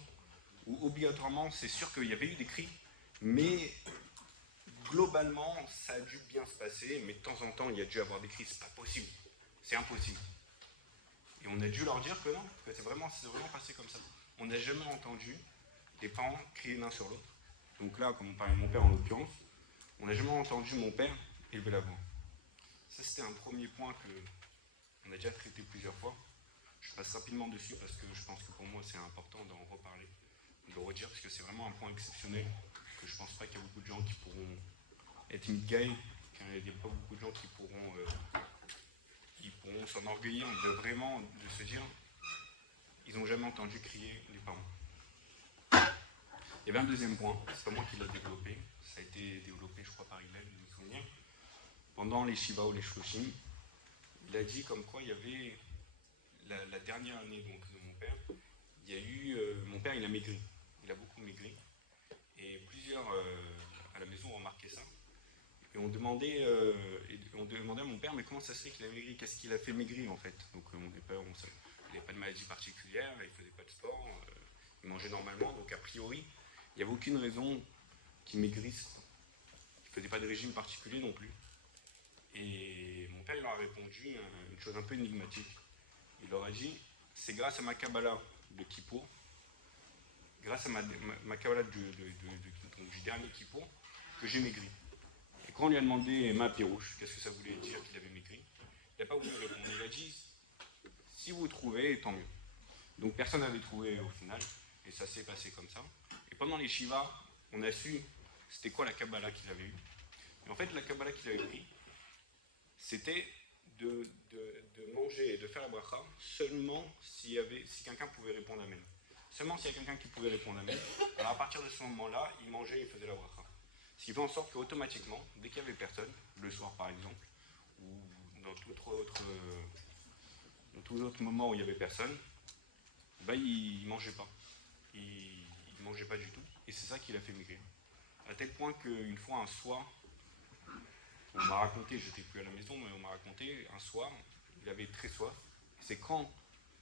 où obligatoirement, c'est sûr qu'il y avait eu des cris, mais globalement, ça a dû bien se passer, mais de temps en temps, il y a dû avoir des cris. C'est pas possible. C'est impossible. Et on a dû leur dire que non, que c'est vraiment passé comme ça. On n'a jamais entendu les parents crier l'un sur l'autre. Donc là, comme on parlait de mon père en l'occurrence, on n'a jamais entendu mon père élever la voix. Ça, c'était un premier point qu'on a déjà traité plusieurs fois. Je passe rapidement dessus parce que je pense que pour moi, c'est important d'en reparler, de le redire, parce que c'est vraiment un point exceptionnel, que je ne pense pas qu'il y a beaucoup de gens qui pourront être mitgaï, qu'il n'y a pas beaucoup de gens qui pourront s'enorgueillir de se dire ils n'ont jamais entendu crier les parents. Il y avait un deuxième point, c'est pas moi qui l'ai développé, ça a été développé je crois par Hillel, de me souvenir. Pendant les Shiva ou les Shloshim, il a dit comme quoi il y avait la dernière année donc, de mon père, il y a eu, mon père il a maigri, il a beaucoup maigri, et plusieurs à la maison ont remarqué ça. Et on demandait à mon père, mais comment ça se fait qu'il a maigri? Qu'est-ce qu'il a fait maigrir en fait? Donc mon père, il n'avait pas de maladie particulière, il ne faisait pas de sport, il mangeait normalement, donc a priori, il n'y avait aucune raison qu'il maigrisse. Il ne faisait pas de régime particulier non plus. Et mon père, il leur a répondu une chose un peu énigmatique. Il leur a dit, c'est grâce à ma Kabbalah de Kippour, grâce à ma Kabbalah du dernier Kippour, que j'ai maigri. Et quand on lui a demandé ma pirouche, qu'est-ce que ça voulait dire qu'il avait maigri, il n'a pas voulu répondre. Il a dit, si vous trouvez, tant mieux. Donc personne n'avait trouvé au final, et ça s'est passé comme ça. Et pendant les Shiva, on a su c'était quoi la Kabbalah qu'il avait eue. Et en fait, la Kabbalah qu'il avait pris, c'était de manger et de faire la bracha seulement si quelqu'un pouvait répondre Amen. Seulement s'il y a quelqu'un qui pouvait répondre Amen, alors à partir de ce moment-là, il mangeait et il faisait la bracha. Ce qui fait en sorte qu'automatiquement, dès qu'il n'y avait personne, le soir par exemple, ou dans tous autres moments où il n'y avait personne, bah, il ne mangeait pas. Il ne mangeait pas du tout. Et c'est ça qui l'a fait maigrir. À tel point qu'une fois, un soir, on m'a raconté, j'étais plus à la maison, mais on m'a raconté, un soir, il avait très soif. C'est quand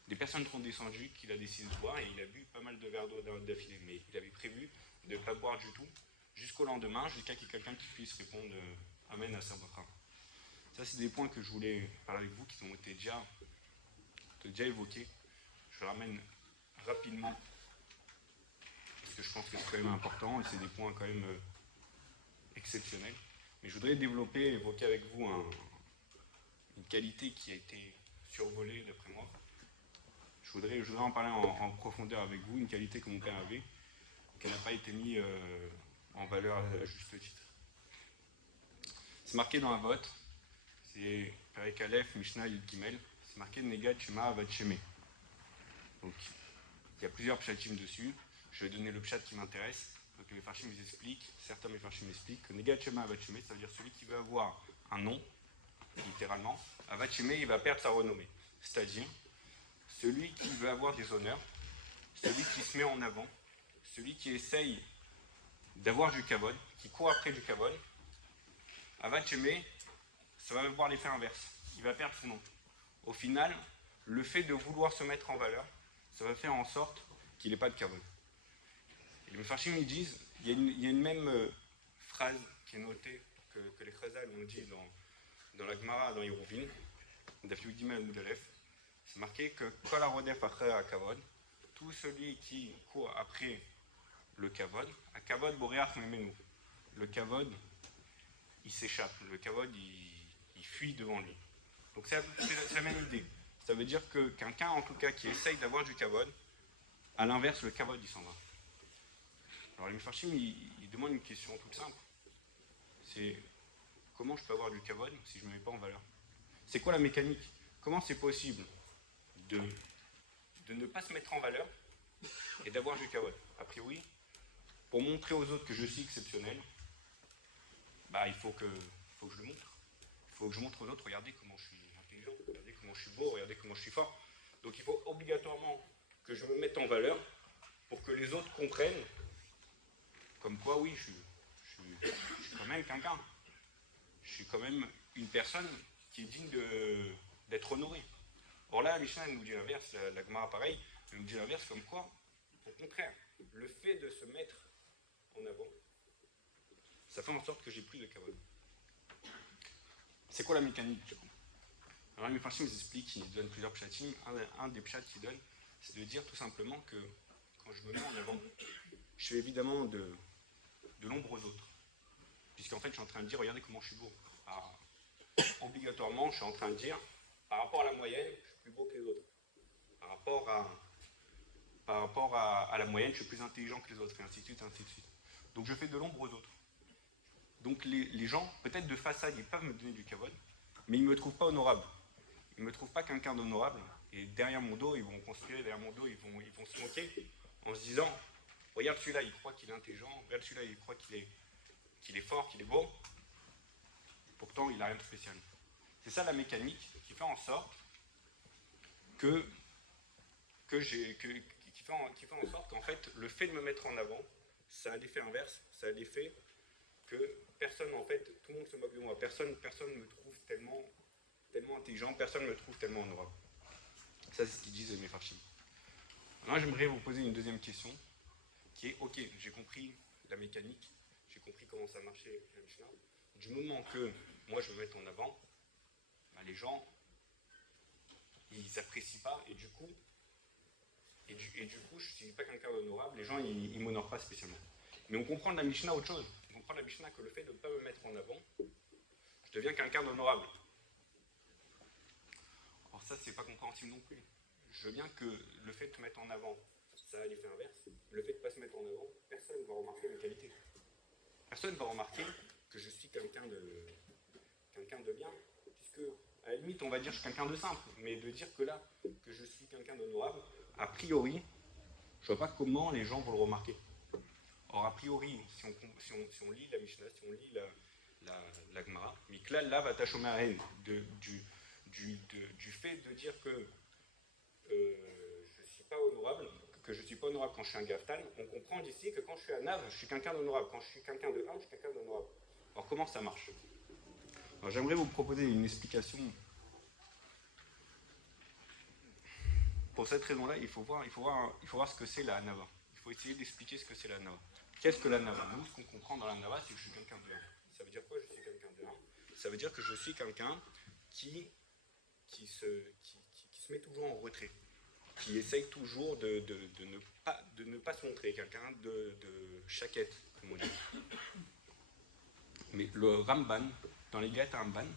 des personnes sont descendues qu'il a décidé de boire et il a bu pas mal de verres d'eau d'affilée. Mais il avait prévu de ne pas boire du tout jusqu'au lendemain, jusqu'à qu'il y ait quelqu'un qui puisse répondre Amen à sa bracha. Ça, c'est des points que je voulais parler avec vous, qui ont été déjà évoqués. Je ramène rapidement, parce que je pense que c'est quand même important, et c'est des points quand même exceptionnels. Mais je voudrais développer, évoquer avec vous une qualité qui a été survolée d'après moi. Je voudrais en parler en profondeur avec vous, une qualité que mon père avait, qui n'a pas été mise en valeur à juste titre. C'est marqué dans un vote, c'est Perek Aleph, Mishnah, Yud Gimel, c'est marqué Negad Shema Avad Sheme. Donc, il y a plusieurs pshatim dessus. Je vais donner le pshat qui m'intéresse. Donc, les Mefarshim expliquent, certains Mefarshim expliquent que Negad Shema Avad Sheme, ça veut dire celui qui veut avoir un nom, littéralement. Avad Sheme, il va perdre sa renommée. C'est-à-dire, celui qui veut avoir des honneurs, celui qui se met en avant, celui qui essaye d'avoir du kavod, qui court après du kavod, Avad Sheme, ça va avoir l'effet inverse. Il va perdre son nom. Au final, le fait de vouloir se mettre en valeur, ça va faire en sorte qu'il n'ait pas de kavod. Et les Mefarshim, ils disent, il y a une même phrase qui est notée, que les Chazal ont dit dans la Gemara, dans Yeruvin, Daf Yud Gimel Amud Aleph, c'est marqué que Kol harodef achar hakavod, tout celui qui court après le kavod, hakavod boreach memenu. Le kavod, il s'échappe, le kavod, il fuit devant lui. Donc c'est la même idée. Ça veut dire que quelqu'un, en tout cas, qui essaye d'avoir du kavod, à l'inverse, le kavod, il s'en va. Alors les Mefarshim, ils demandent une question toute simple. C'est comment je peux avoir du kavod si je ne me mets pas en valeur? C'est quoi la mécanique? Comment c'est possible de ne pas se mettre en valeur et d'avoir du kavod? A priori, pour montrer aux autres que je suis exceptionnel, bah, il faut que je le montre. Il faut que je montre aux autres, regardez comment je suis intelligent, regardez comment je suis beau, regardez comment je suis fort. Donc il faut obligatoirement que je me mette en valeur pour que les autres comprennent comme quoi, oui, je suis quand même quelqu'un. Je suis quand même une personne qui est digne d'être honorée. Or là, la Mishnah nous dit l'inverse, la Gemara pareil, elle nous dit l'inverse, comme quoi, au contraire, le fait de se mettre en avant, ça fait en sorte que j'ai plus de kavod. C'est quoi la mécanique du coup? Alors les Mefarshim expliquent, ils donnent plusieurs pshatim. Un des pshats qu'ils donnent, c'est de dire tout simplement que quand je me mets en avant, je fais évidemment de l'ombre aux autres. Puisqu'en fait, je suis en train de dire, regardez comment je suis beau. Alors, obligatoirement, je suis en train de dire, par rapport à la moyenne, je suis plus beau que les autres. Par rapport à la moyenne, je suis plus intelligent que les autres, et ainsi de suite, ainsi de suite. Donc je fais de l'ombre aux autres. Donc les gens, peut-être de façade, ils peuvent me donner du kavod, mais ils ne me trouvent pas honorable. Ils ne me trouvent pas quelqu'un d'honorable, et derrière mon dos, ils vont conspirer, derrière mon dos, ils vont se moquer, en se disant, Regarde celui-là, il croit qu'il est intelligent. Regarde celui-là, il croit qu'il est fort, qu'il est beau. Pourtant, il n'a rien de spécial. C'est ça la mécanique qui fait en sorte qui fait en sorte qu'en fait, le fait de me mettre en avant, ça a l'effet inverse, ça a l'effet que personne, en fait, tout le monde se moque de moi. Personne me trouve tellement intelligent, personne me trouve tellement honorable. Ça, c'est ce qu'ils disent mes farchis. Maintenant, j'aimerais vous poser une deuxième question, qui est, ok, j'ai compris la mécanique, j'ai compris comment ça marchait la Mishnah. Du moment que moi, je me mette en avant, bah, les gens, ils n'apprécient pas, et du coup, je ne suis pas quelqu'un d'honorable, les gens, ils ne m'honorent pas spécialement. Mais on comprend de la Mishnah autre chose. On comprend de la Mishnah que le fait de ne pas me mettre en avant, je deviens quelqu'un d'honorable. Alors ça, c'est pas compréhensible non plus. Je veux bien que le fait de te mettre en avant, ça a l'effet inverse. Le fait de ne pas se mettre en avant, personne ne va remarquer mes qualités. Personne ne va remarquer que je suis quelqu'un de bien, puisque à la limite, on va dire que je suis quelqu'un de simple, mais de dire que là, que je suis quelqu'un d'honorable, a priori, je ne vois pas comment les gens vont le remarquer. Or, a priori, si on lit la Mishnah, si on lit la Gemara, Mikla lave tachomer à haine du fait de dire que je ne suis pas honorable, que je ne suis pas honorable quand je suis un gaftan, on comprend d'ici que quand je suis un Nav, je suis quelqu'un d'honorable. Quand je suis quelqu'un de humble, je suis quelqu'un d'honorable. Alors, comment ça marche? Alors, j'aimerais vous proposer une explication. Pour cette raison-là, il faut voir ce que c'est la Nava. Il faut essayer d'expliquer ce que c'est la Nava. Qu'est-ce que la Nava? Nous, ce qu'on comprend dans la Nava, c'est que je suis quelqu'un de humble. Ça veut dire quoi, je suis quelqu'un de humble? Ça veut dire que je suis quelqu'un qui se met toujours en retrait, qui essaye toujours de ne pas se montrer, quelqu'un de chaquette, comme on dit. Mais le Ramban, dans les Gaët Ramban,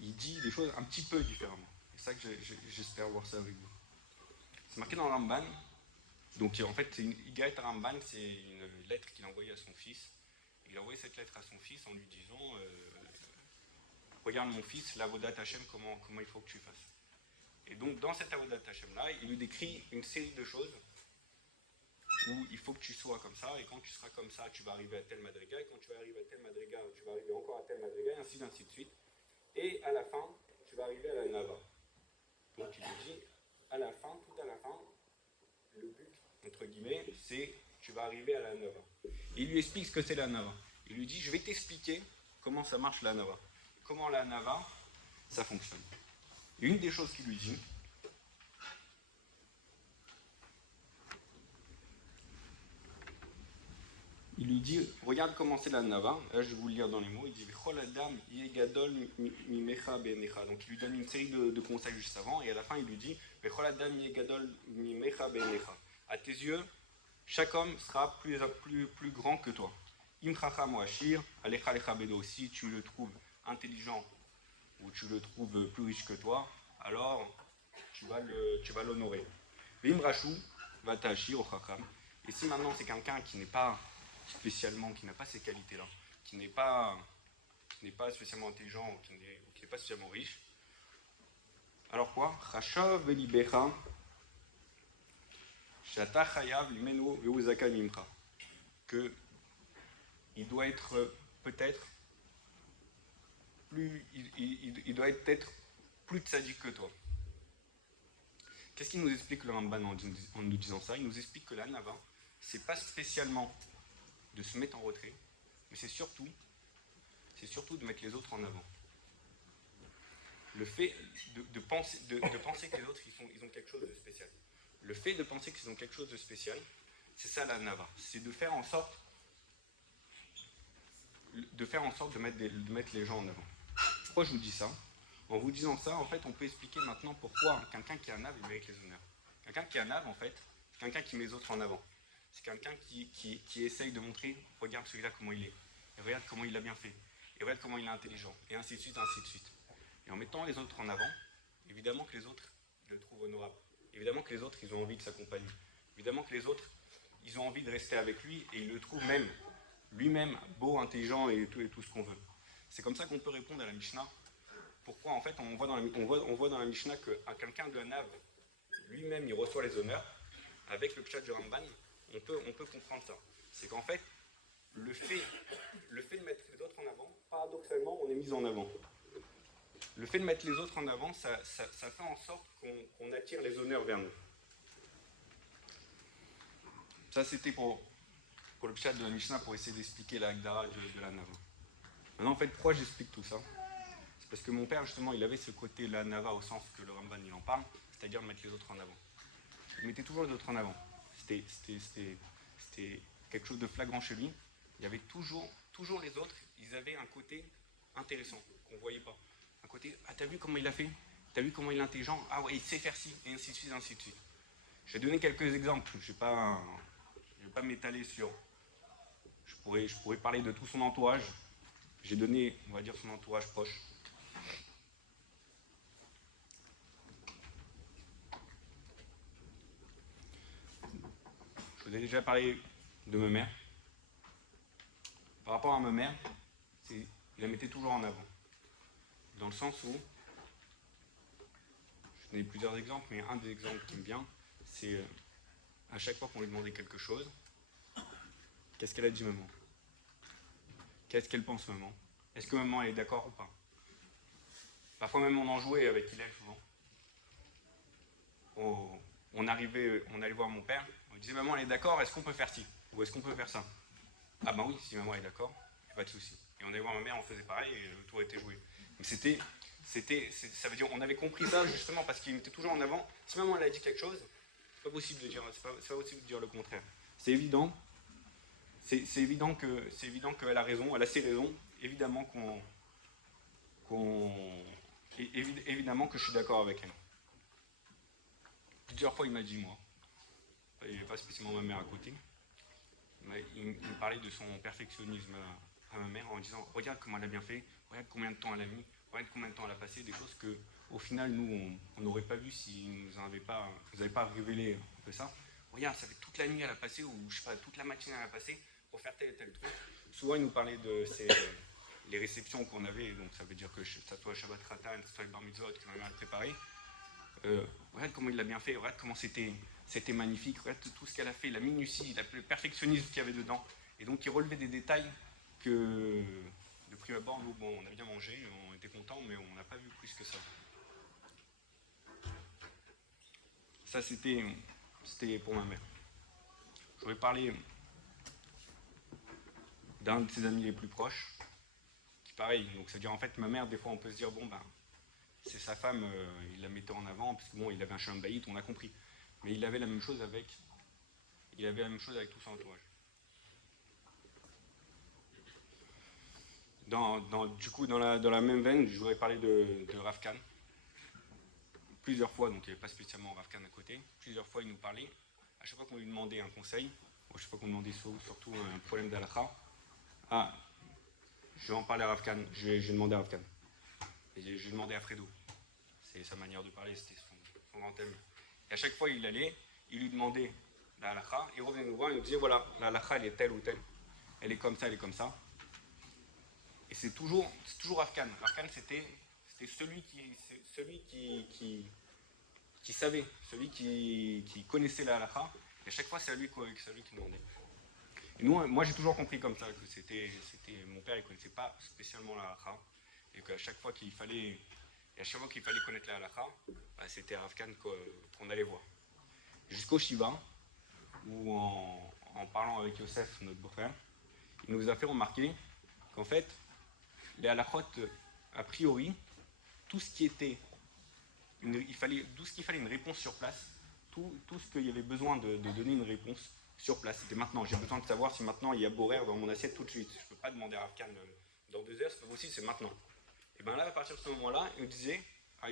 il dit des choses un petit peu différemment. C'est ça que j'espère voir ça avec vous. C'est marqué dans le Ramban. Donc en fait, Gaët Ramban, c'est une lettre qu'il a envoyée à son fils. Il a envoyé cette lettre à son fils en lui disant regarde mon fils, l'avodat Hachem, comment il faut que tu fasses. Et donc dans cette avodat Hachem-là, il lui décrit une série de choses où il faut que tu sois comme ça, et quand tu seras comme ça, tu vas arriver à tel madriga, et quand tu vas arriver à tel madriga, tu vas arriver encore à tel madriga, et ainsi de suite. Et à la fin, tu vas arriver à la Nava. Donc il lui dit, à la fin, tout à la fin, le but, entre guillemets, c'est tu vas arriver à la Nava. Et il lui explique ce que c'est la Nava. Il lui dit, je vais t'expliquer comment ça marche la Nava. Comment la Nava, ça fonctionne. Et une des choses qu'il lui dit, il lui dit, regarde comment c'est la Nava. Là, je vais vous le lire dans les mots. Il dit, donc il lui donne une série de conseils juste avant, et à la fin, il lui dit, à tes yeux, chaque homme sera plus grand que toi. Si tu le trouves intelligent ou tu le trouves plus riche que toi, alors tu vas l'honorer. Vim Rachou va t'achir au Chacham. Et si maintenant c'est quelqu'un qui n'est pas spécialement, qui n'a pas ces qualités-là, qui n'est pas spécialement intelligent, ou qui n'est pas spécialement riche, alors quoi? Chashav velibecha shata chayav limenu veuzaka mimcha. Que il doit être peut-être il doit être peut-être plus tzaddik que toi. Qu'est-ce qu'il nous explique le Ramban en nous disant ça? Il nous explique que la Nava, c'est pas spécialement de se mettre en retrait, mais c'est surtout de mettre les autres en avant. Le fait de penser que les autres ils ont quelque chose de spécial. Le fait de penser qu'ils ont quelque chose de spécial, c'est ça la Nava. C'est de faire en sorte de mettre les gens en avant. Pourquoi je vous dis ça? En vous disant ça, en fait, on peut expliquer maintenant pourquoi quelqu'un qui est un ave, il mérite les honneurs. Quelqu'un qui est un ave, en fait, c'est quelqu'un qui met les autres en avant. C'est quelqu'un qui essaye de montrer, regarde celui-là comment il est, et regarde comment il l'a bien fait, et regarde comment il est intelligent, et ainsi de suite, ainsi de suite. Et en mettant les autres en avant, évidemment que les autres le trouvent honorable. Évidemment que les autres, ils ont envie de s'accompagner. Évidemment que les autres, ils ont envie de rester avec lui, et ils le trouvent même, lui-même, beau, intelligent, et tout ce qu'on veut. C'est comme ça qu'on peut répondre à la Mishnah. Pourquoi en fait on voit dans la Mishnah que quelqu'un de Hanav, lui-même, il reçoit les honneurs avec le pshat du Ramban, on peut comprendre ça. C'est qu'en fait, le fait de mettre les autres en avant, paradoxalement, on est mis en avant. Le fait de mettre les autres en avant, ça fait en sorte qu'on attire les honneurs vers nous. Ça, c'était pour le chat de la Mishnah, pour essayer d'expliquer la Hagdara de la Nava. Maintenant, en fait, pourquoi j'explique tout ça? C'est parce que mon père, justement, il avait ce côté la Nava au sens que le Ramban il en parle, c'est-à-dire mettre les autres en avant. Il mettait toujours les autres en avant. C'était quelque chose de flagrant chez lui. Il y avait toujours les autres, ils avaient un côté intéressant, qu'on ne voyait pas. Un côté, ah, t'as vu comment il a fait? T'as vu comment il est intelligent? Ah ouais, il sait faire ci, et ainsi de suite, ainsi de suite. Je vais donner quelques exemples. Je ne vais pas m'étaler sur... Je pourrais parler de tout son entourage. J'ai donné, on va dire, son entourage proche. Je vous ai déjà parlé de ma mère. Par rapport à ma mère, il la mettait toujours en avant. Dans le sens où, je donnais plusieurs exemples, mais un des exemples qui me vient, c'est à chaque fois qu'on lui demandait quelque chose, qu'est-ce qu'elle a dit maman? Qu'est-ce qu'elle pense maman? Est-ce que maman elle est d'accord ou pas? Parfois même on en jouait avec Hillel souvent. On allait voir mon père, on disait maman elle est d'accord, est-ce qu'on peut faire ci? Ou est-ce qu'on peut faire ça? Ah ben oui, si maman est d'accord, pas de souci. Et on allait voir ma mère, on faisait pareil et le tour était joué. Donc ça veut dire on avait compris ça justement parce qu'il était toujours en avant. Si maman elle a dit quelque chose, c'est pas possible de dire le contraire. C'est évident. C'est évident qu'elle a raison, elle a ses raisons. Évidemment évidemment que je suis d'accord avec elle. Plusieurs fois il m'a dit moi, il n'y avait pas spécialement ma mère à côté. Il me parlait de son perfectionnisme à ma mère en disant regarde comment elle a bien fait, regarde combien de temps elle a mis, regarde combien de temps elle a passé, des choses que au final nous on n'aurait pas vu si nous n'avez pas révélé un peu ça. Regarde, ça fait toute la nuit elle a passé, ou je sais pas, toute la matinée elle a passé pour faire tel et tel truc. Souvent il nous parlait de les réceptions qu'on avait, donc ça veut dire que ça soit Shabbat Ratan, ça soit le Bar Mitzvot que ma mère a préparé. Regarde comment il l'a bien fait, regarde comment c'était magnifique, regarde tout ce qu'elle a fait, la minutie, le perfectionnisme qu'il y avait dedans. Et donc il relevait des détails que de prime abord, nous, bon, on a bien mangé, on était contents, mais on n'a pas vu plus que ça. Ça c'était pour ma mère. J'aurais parlé d'un de ses amis les plus proches, qui pareil, donc c'est-à-dire en fait ma mère, des fois on peut se dire bon ben c'est sa femme, il la mettait en avant, parce que bon, il avait un shalom bayit, on a compris. Mais il avait la même chose avec tout son entourage. Du coup, dans la même veine, je voudrais parler de Rav Kahn. Plusieurs fois, donc il n'y avait pas spécialement Rav Kahn à côté, plusieurs fois il nous parlait. À chaque fois qu'on lui demandait un conseil, à chaque fois qu'on lui demandait surtout un problème d'halakha, je vais en parler à Rav Kahn, je vais demander à Rav Kahn. Et je vais demander à Fredo. C'est sa manière de parler, c'était son grand thème. Et à chaque fois, il allait, il lui demandait la halakha, il revenait nous voir, il nous disait voilà, la halakha, elle est telle ou telle. Elle est comme ça, elle est comme ça. Et c'est toujours Rav Kahn. Rav Kahn, c'était celui qui savait, celui qui connaissait la halakha. Et à chaque fois, c'est lui qui demandait. Et moi, j'ai toujours compris comme ça, que c'était mon père, il ne connaissait pas spécialement la halakha. Et qu'à chaque fois qu'il fallait connaître la halakha, bah, c'était Rav Kahn qu'on allait voir. Jusqu'au Shiva, où en parlant avec Yosef, notre beau-frère, il nous a fait remarquer qu'en fait, les halakhot, a priori, tout ce qu'il fallait une réponse sur place, tout ce qu'il y avait besoin de donner une réponse sur place, c'était maintenant. J'ai besoin de savoir si maintenant il y a borer dans mon assiette tout de suite. Je ne peux pas demander à Rav Kahn dans 2 heures, c'est pas possible, c'est maintenant. Et bien là, à partir de ce moment-là, il nous disait,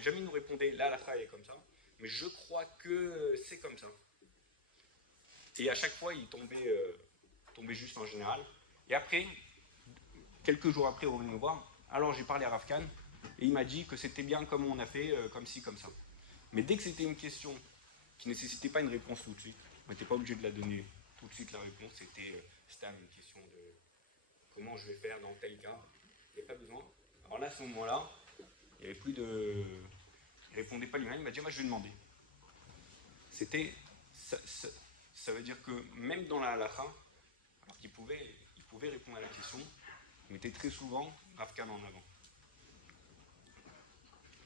jamais il nous répondait, là, la phrase est comme ça, mais je crois que c'est comme ça. Et à chaque fois, il tombait juste en général. Et après, quelques jours après, il revenait nous voir. Alors j'ai parlé à Rav Kahn, et il m'a dit que c'était bien comme on a fait, comme ci, comme ça. Mais dès que c'était une question qui ne nécessitait pas une réponse tout de suite, on n'était pas obligé de la donner tout de suite la réponse, c'était une question de comment je vais faire dans tel cas, il n'y avait pas besoin. Alors là, à ce moment-là, il n'y avait plus de... Il ne répondait pas lui-même, il m'a dit, moi je vais demander. Ça veut dire que même dans la halakha, alors qu'il pouvait répondre à la question, il mettait très souvent Rav Kahn en avant.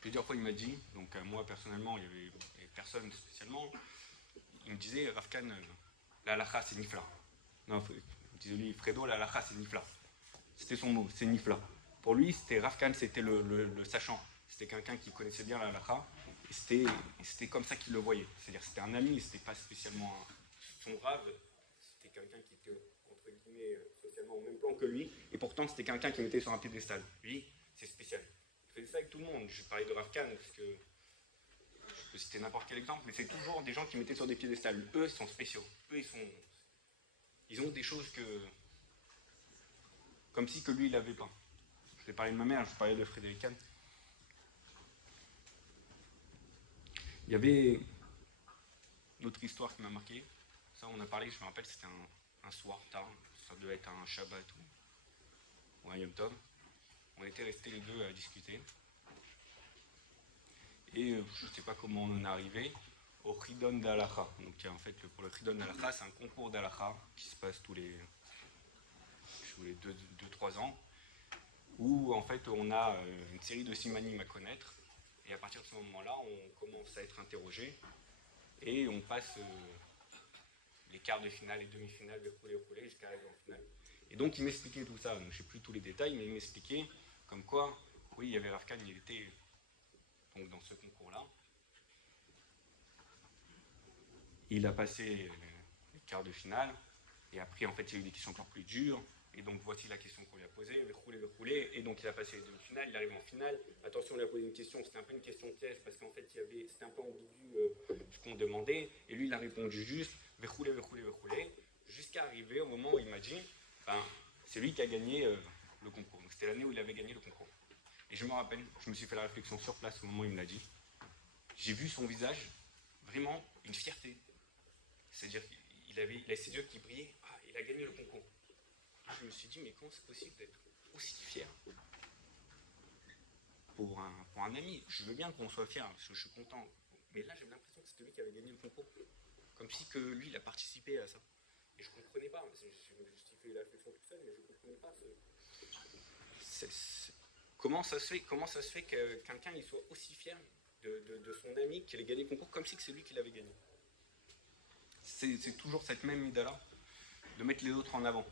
Plusieurs fois il m'a dit, donc moi personnellement, il y avait personne spécialement, il me disait Rav Kahn, la halakha c'est nifla. Non, il me disait lui, Fredo, la halakha c'est nifla. C'était son mot, c'est nifla. Pour lui, c'était Rav Kahn, c'était le sachant. C'était quelqu'un qui connaissait bien la halakha. Et c'était comme ça qu'il le voyait. C'est-à-dire c'était un ami, c'était pas spécialement son Rav. C'était quelqu'un qui était, entre guillemets, socialement au même plan que lui. Et pourtant, c'était quelqu'un qui mettait sur un piédestal. Lui, c'est spécial. Il faisait ça avec tout le monde. Je parlais de Rav Kahn, parce que je peux citer n'importe quel exemple, mais c'est toujours des gens qui mettaient sur des piédestals. Eux, ils sont spéciaux. Eux, ils ont des choses que... comme si que lui, il n'avait pas. Je vais parler de ma mère, je parlais de Frédéric Kahn. Il y avait une autre histoire qui m'a marqué. Ça, on a parlé, je me rappelle, c'était un soir tard. Ça devait être un Shabbat ou un Yom Tov. On était restés les deux à discuter. Et je ne sais pas comment on en est arrivé au Chidon d'Halakha. Donc en fait, pour le Chidon d'Halakha, c'est un concours d'Halakha qui se passe tous les 2-3 ans, où en fait on a une série de simanim à connaître. Et à partir de ce moment-là, on commence à être interrogé et on passe les quarts de finale, les demi-finales, les roulés, jusqu'à arriver en finale. Et donc il m'expliquait tout ça, donc, je ne sais plus tous les détails, mais il m'expliquait comme quoi, oui, il y avait Rav Kahn, il était donc, dans ce concours-là. Il a passé les quarts de finale, et après en fait il y a eu des questions encore plus dures. Et donc voici la question qu'on lui a posée, verroulé, et donc il a passé les demi-finales, il arrive en finale. Attention, on lui a posé une question, c'était un peu une question piège, parce qu'en fait c'était un peu ambigu ce qu'on demandait, et lui il a répondu juste, verroulé, jusqu'à arriver au moment où il m'a dit, ben, c'est lui qui a gagné le concours. Donc c'était l'année où il avait gagné le concours. Et je me rappelle, je me suis fait la réflexion sur place au moment où il me l'a dit. J'ai vu son visage, vraiment une fierté. C'est-à-dire qu'il avait ses yeux qui brillaient, il a gagné le concours. Je me suis dit, mais comment c'est possible d'être aussi fier pour un ami? Je veux bien qu'on soit fier, parce que je suis content. Mais là, j'avais l'impression que c'était lui qui avait gagné le concours. Comme si que lui, il a participé à ça. Et je ne comprenais pas. Je me suis fait la réflexion tout seul, mais je ne comprenais pas. Comment ça se fait que quelqu'un il soit aussi fier de son ami qui ait gagné le concours, comme si c'est lui qui l'avait gagné? C'est toujours cette même idée-là, de mettre les autres en avant.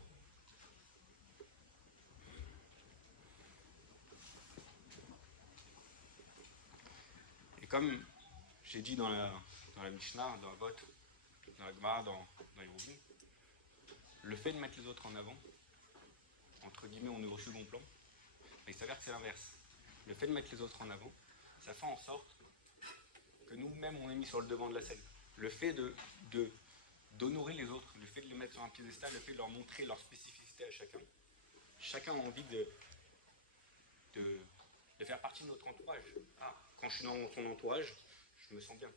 Et comme j'ai dit dans la Mishnah, dans la Vot, dans la Gemara, dans les Roubim, le fait de mettre les autres en avant, entre guillemets, on est au second plan, mais il s'avère que c'est l'inverse. Le fait de mettre les autres en avant, ça fait en sorte que nous-mêmes, on est mis sur le devant de la scène. Le fait d'honorer les autres, le fait de les mettre sur un piédestal, le fait de leur montrer leur spécificité à chacun. Chacun a envie de faire partie de notre entourage. Quand je suis dans son entourage, je me sens bien.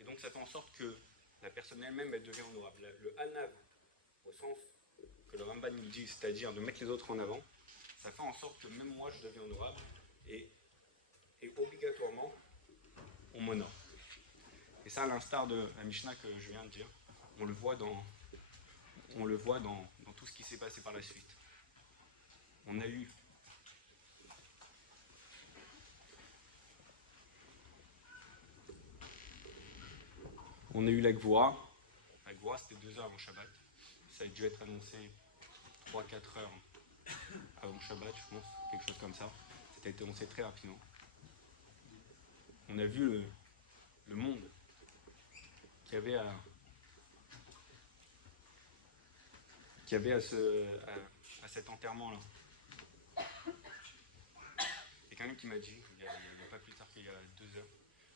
Et donc ça fait en sorte que la personne elle-même, elle devient honorable. Le hanav, au sens que le Ramban nous dit, c'est-à-dire de mettre les autres en avant, ça fait en sorte que même moi, je deviens honorable et obligatoirement, on m'honore. Et ça, à l'instar de la Mishnah que je viens de dire, on le voit dans tout ce qui s'est passé par la suite. On a eu la Gvoura. La Gvoura, c'était 2 heures avant Shabbat. Ça a dû être annoncé 3-4 heures avant Shabbat, je pense, quelque chose comme ça. Ça a été annoncé très rapidement. On a vu le monde qu'il y avait à cet enterrement-là. Il y a quelqu'un qui m'a dit, il n'y a pas plus tard qu'il y a 2 heures,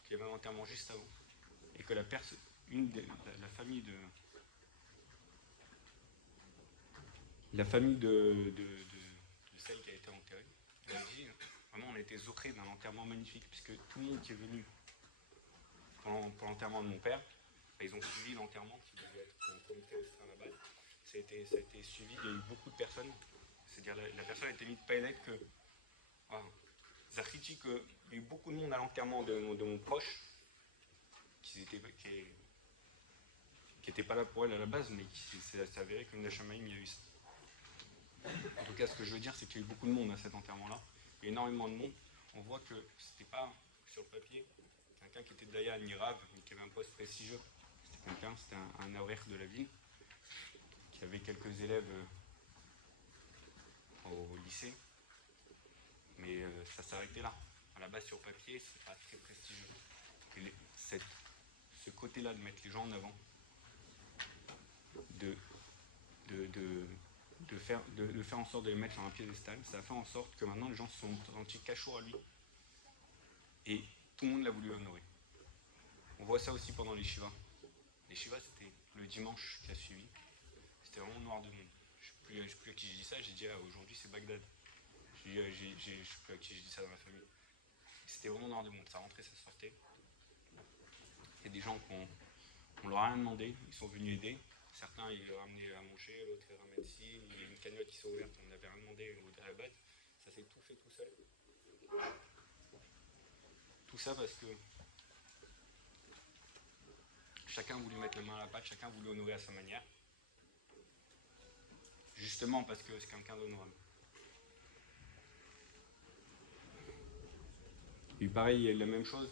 qu'il y avait un enterrement juste avant. Et que la famille de celle qui a été enterrée, elle a dit, vraiment on a été zochés d'un enterrement magnifique, puisque tout le monde qui est venu pour l'enterrement de mon père, ils ont suivi l'enterrement qui devait être un comité restreint là-bas. Ça a été suivi, il y a eu beaucoup de personnes. C'est-à-dire la personne a été mise de paillettes que Zachiti, qu'il y a eu beaucoup de monde à l'enterrement de mon proche, qui n'était pas là pour elle à la base, mais qui s'est avéré qu'une Neshamaim, il y a eu ça. En tout cas, ce que je veux dire, c'est qu'il y a eu beaucoup de monde à cet enterrement-là. Il y a énormément de monde. On voit que c'était pas sur le papier quelqu'un qui était Dayan ni Rav, qui avait un poste prestigieux. C'était un horaire de la ville, qui avait quelques élèves au lycée. Mais ça s'arrêtait là. À la base, sur papier, c'est pas très prestigieux. Et ce côté-là de mettre les gens en avant, de faire en sorte de les mettre sur un piédestal, ça a fait en sorte que maintenant les gens se sont sentis cachots à lui. Et tout le monde l'a voulu honorer. On voit ça aussi pendant les Shivas. Les Shivas, c'était le dimanche qui a suivi. C'était vraiment noir de monde. Je ne sais plus à qui j'ai dit ça, j'ai dit aujourd'hui c'est Bagdad. Je ne sais plus à qui j'ai dit ça dans la famille. C'était vraiment noir de monde, ça rentrait, ça sortait. Il y a des gens qu'on leur a rien demandé, ils sont venus aider. Certains, ils leur amenaient à manger, l'autre, ils ramènent ici. Il y a une cagnotte qui s'est ouverte, on n'avait rien demandé à la base. Ça s'est tout fait tout seul. Tout ça parce que chacun voulait mettre la main à la pâte, chacun voulait honorer à sa manière. Justement parce que c'est quelqu'un d'honorable. Et pareil, il y a eu la même chose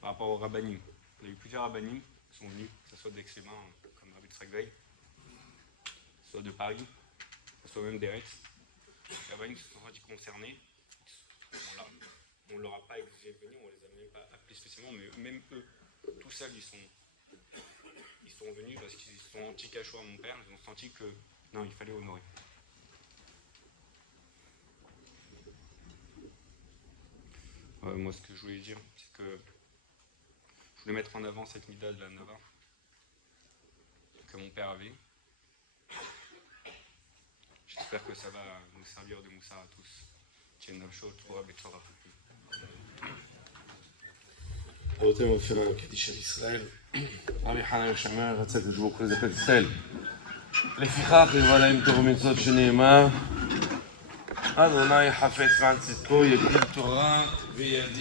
par rapport aux rabbinim. Il y a eu plusieurs rabbinim qui sont venus, que ce soit d'Aix-les-Bains, comme Rabbi Tzrak Veil, que ce soit de Paris, que ce soit même d'Eretz. Les rabbinim se sont sentis concernés. On ne leur a pas exigé de venir, on ne les a même pas appelés spécialement, mais même eux, tout seuls, ils sont venus parce qu'ils se sont anti-cachot à mon père, ils ont senti que non, il fallait honorer. Moi, ce que je voulais dire, c'est que je voulais mettre en avant cette mida de la Nava que mon père avait. J'espère que ça va nous servir de moussard à tous. Tchenavcho, Torah, Betzora. רבותינו מופיע לנו קדיש על ישראל, רבי חנן שמר רצה תשבו כל זפת ישראל. לפיכך יבוא להם תורה ומצוות שנאמר, אדוני חפץ וען צדקו יגדיל תורה וידיל